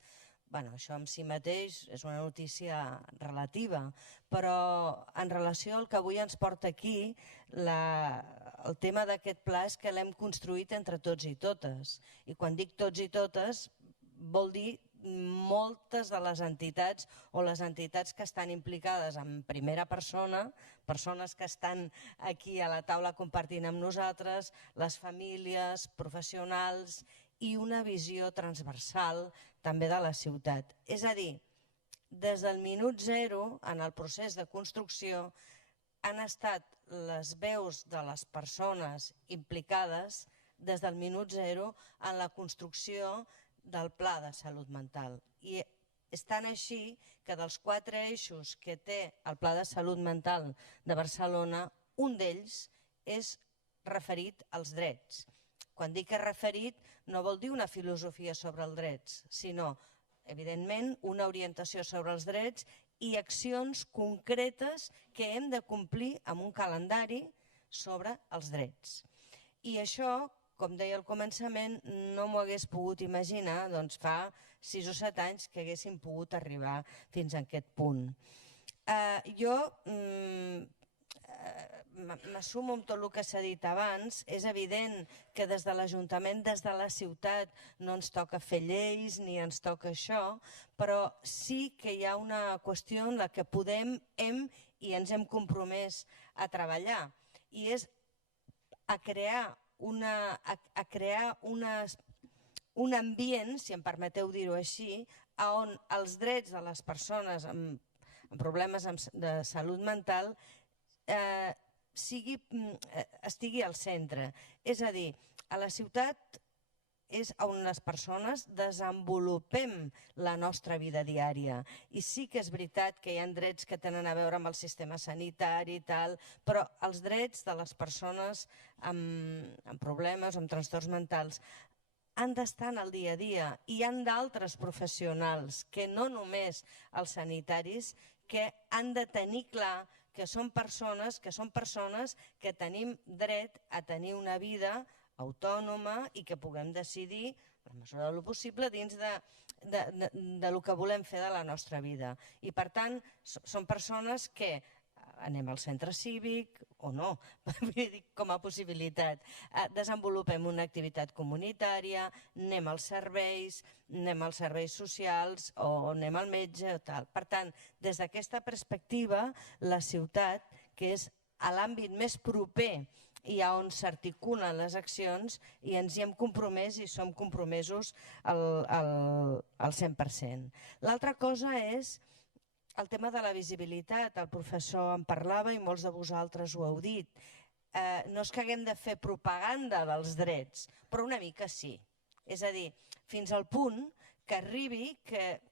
Això en si mateix és una notícia relativa, però en relació al que avui ens porta aquí, el tema d'aquest pla és que l'hem construït entre tots i totes. I quan dic tots i totes, vol dir moltes de les entitats o les entitats que estan implicades en primera persona, persones que estan aquí a la taula compartint amb nosaltres, les famílies, professionals i una visió transversal també de la ciutat. És a dir, des del minut zero en el procés de construcció han estat les veus de les persones implicades des del minut zero en la construcció del pla de salut mental. I és tan així que dels 4 eixos que té el pla de salut mental de Barcelona, un d'ells és referit als drets. Quan dic que és referit no vol dir una filosofia sobre els drets, sinó, evidentment, una orientació sobre els drets i accions concretes que hem de complir amb un calendari sobre els drets. I això, com deia al començament, no m'ho hagués pogut imaginar fa 6 o 7 anys que haguéssim pogut arribar fins a aquest punt. Jo m'assumo amb tot el que s'ha dit abans. És evident que des de l'Ajuntament, des de la ciutat, no ens toca fer lleis ni ens toca això, però sí que hi ha una qüestió en la que podem, hem i ens hem compromès a treballar, i és a crear un ambient, si em permeteu dir-ho així, on els drets de les persones amb problemes de salut mental estigui al centre. És a dir, a la ciutat és on les persones desenvolupem la nostra vida diària. I sí que és veritat que hi ha drets que tenen a veure amb el sistema sanitari i tal, però els drets de les persones amb problemes, amb trastorns mentals, han d'estar en el dia a dia. I hi ha d'altres professionals, que no només els sanitaris, que han de tenir clar que són persones que tenim dret a tenir una vida autònoma i que puguem decidir, en la mesura del possible, dins del que volem fer de la nostra vida. I, per tant, són persones que anem al centre cívic o no, com a possibilitat. Desenvolupem una activitat comunitària, anem als serveis socials o anem al metge o tal. Per tant, des d'aquesta perspectiva, la ciutat, que és a l'àmbit més proper i on s'articulen les accions, i ens hi hem compromès i som compromesos al 100%. L'altra cosa és el tema de la visibilitat. El professor en parlava i molts de vosaltres ho heu dit. No és que haguem de fer propaganda dels drets, però una mica sí. És a dir, fins al punt que arribi que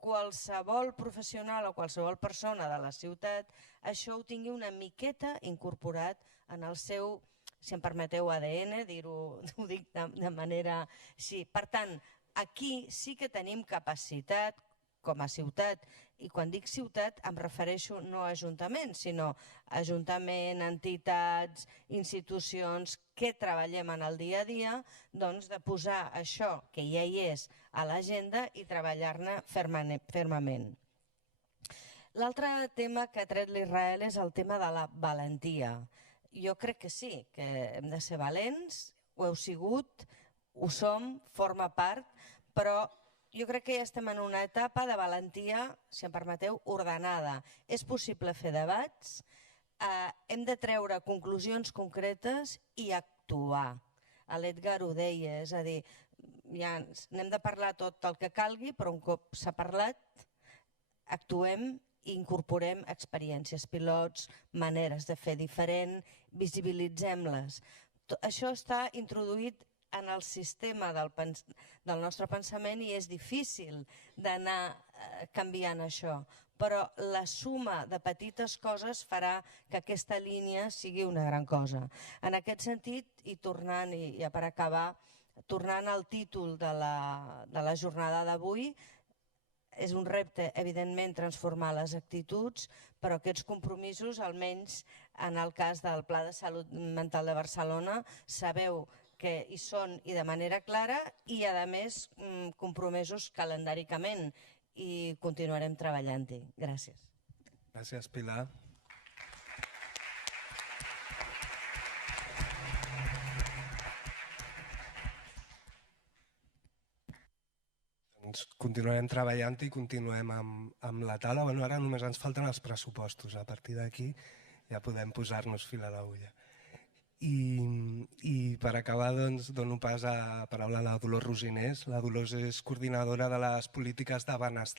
qualsevol professional o qualsevol persona de la ciutat això ho tingui una miqueta incorporat en el seu, si em permeteu, ADN, ho dic de manera així. Per tant, aquí sí que tenim capacitat com a ciutat, i quan dic ciutat em refereixo no a ajuntaments, sinó a ajuntament, entitats, institucions que treballem en el dia a dia, doncs de posar això que ja hi és a l'agenda i treballar-ne fermament. L'altre tema que ha tret l'Israel és el tema de la valentia. Jo crec que sí, que hem de ser valents, ho heu sigut, ho som, forma part, però jo crec que ja estem en una etapa de valentia, si em permeteu, ordenada. És possible fer debats, hem de treure conclusions concretes i actuar. L'Edgar ho deia, és a dir, n'hem de parlar tot el que calgui, però un cop s'ha parlat, actuem i incorporem experiències pilots, maneres de fer diferent, visibilitzem-les. Això està introduït en el sistema del nostre pensament i és difícil d'anar canviant això, però la suma de petites coses farà que aquesta línia sigui una gran cosa. En aquest sentit, i tornant, i ja per acabar, tornant al títol de la jornada d'avui, és un repte, evidentment, transformar les actituds, però aquests compromisos, almenys en el cas del Pla de Salut Mental de Barcelona, sabeu que hi són i de manera clara i, a més, compromesos calendàricament, i continuarem treballant-hi. Gràcies. Gràcies, Pilar. Continuarem treballant i continuem amb la taula. Ara només ens falten els pressupostos. A partir d'aquí ja podem posar-nos fil a l'agulla. I per acabar dono pas a paraula a la Dolors Rosinés. La Dolors és coordinadora de les polítiques de benestar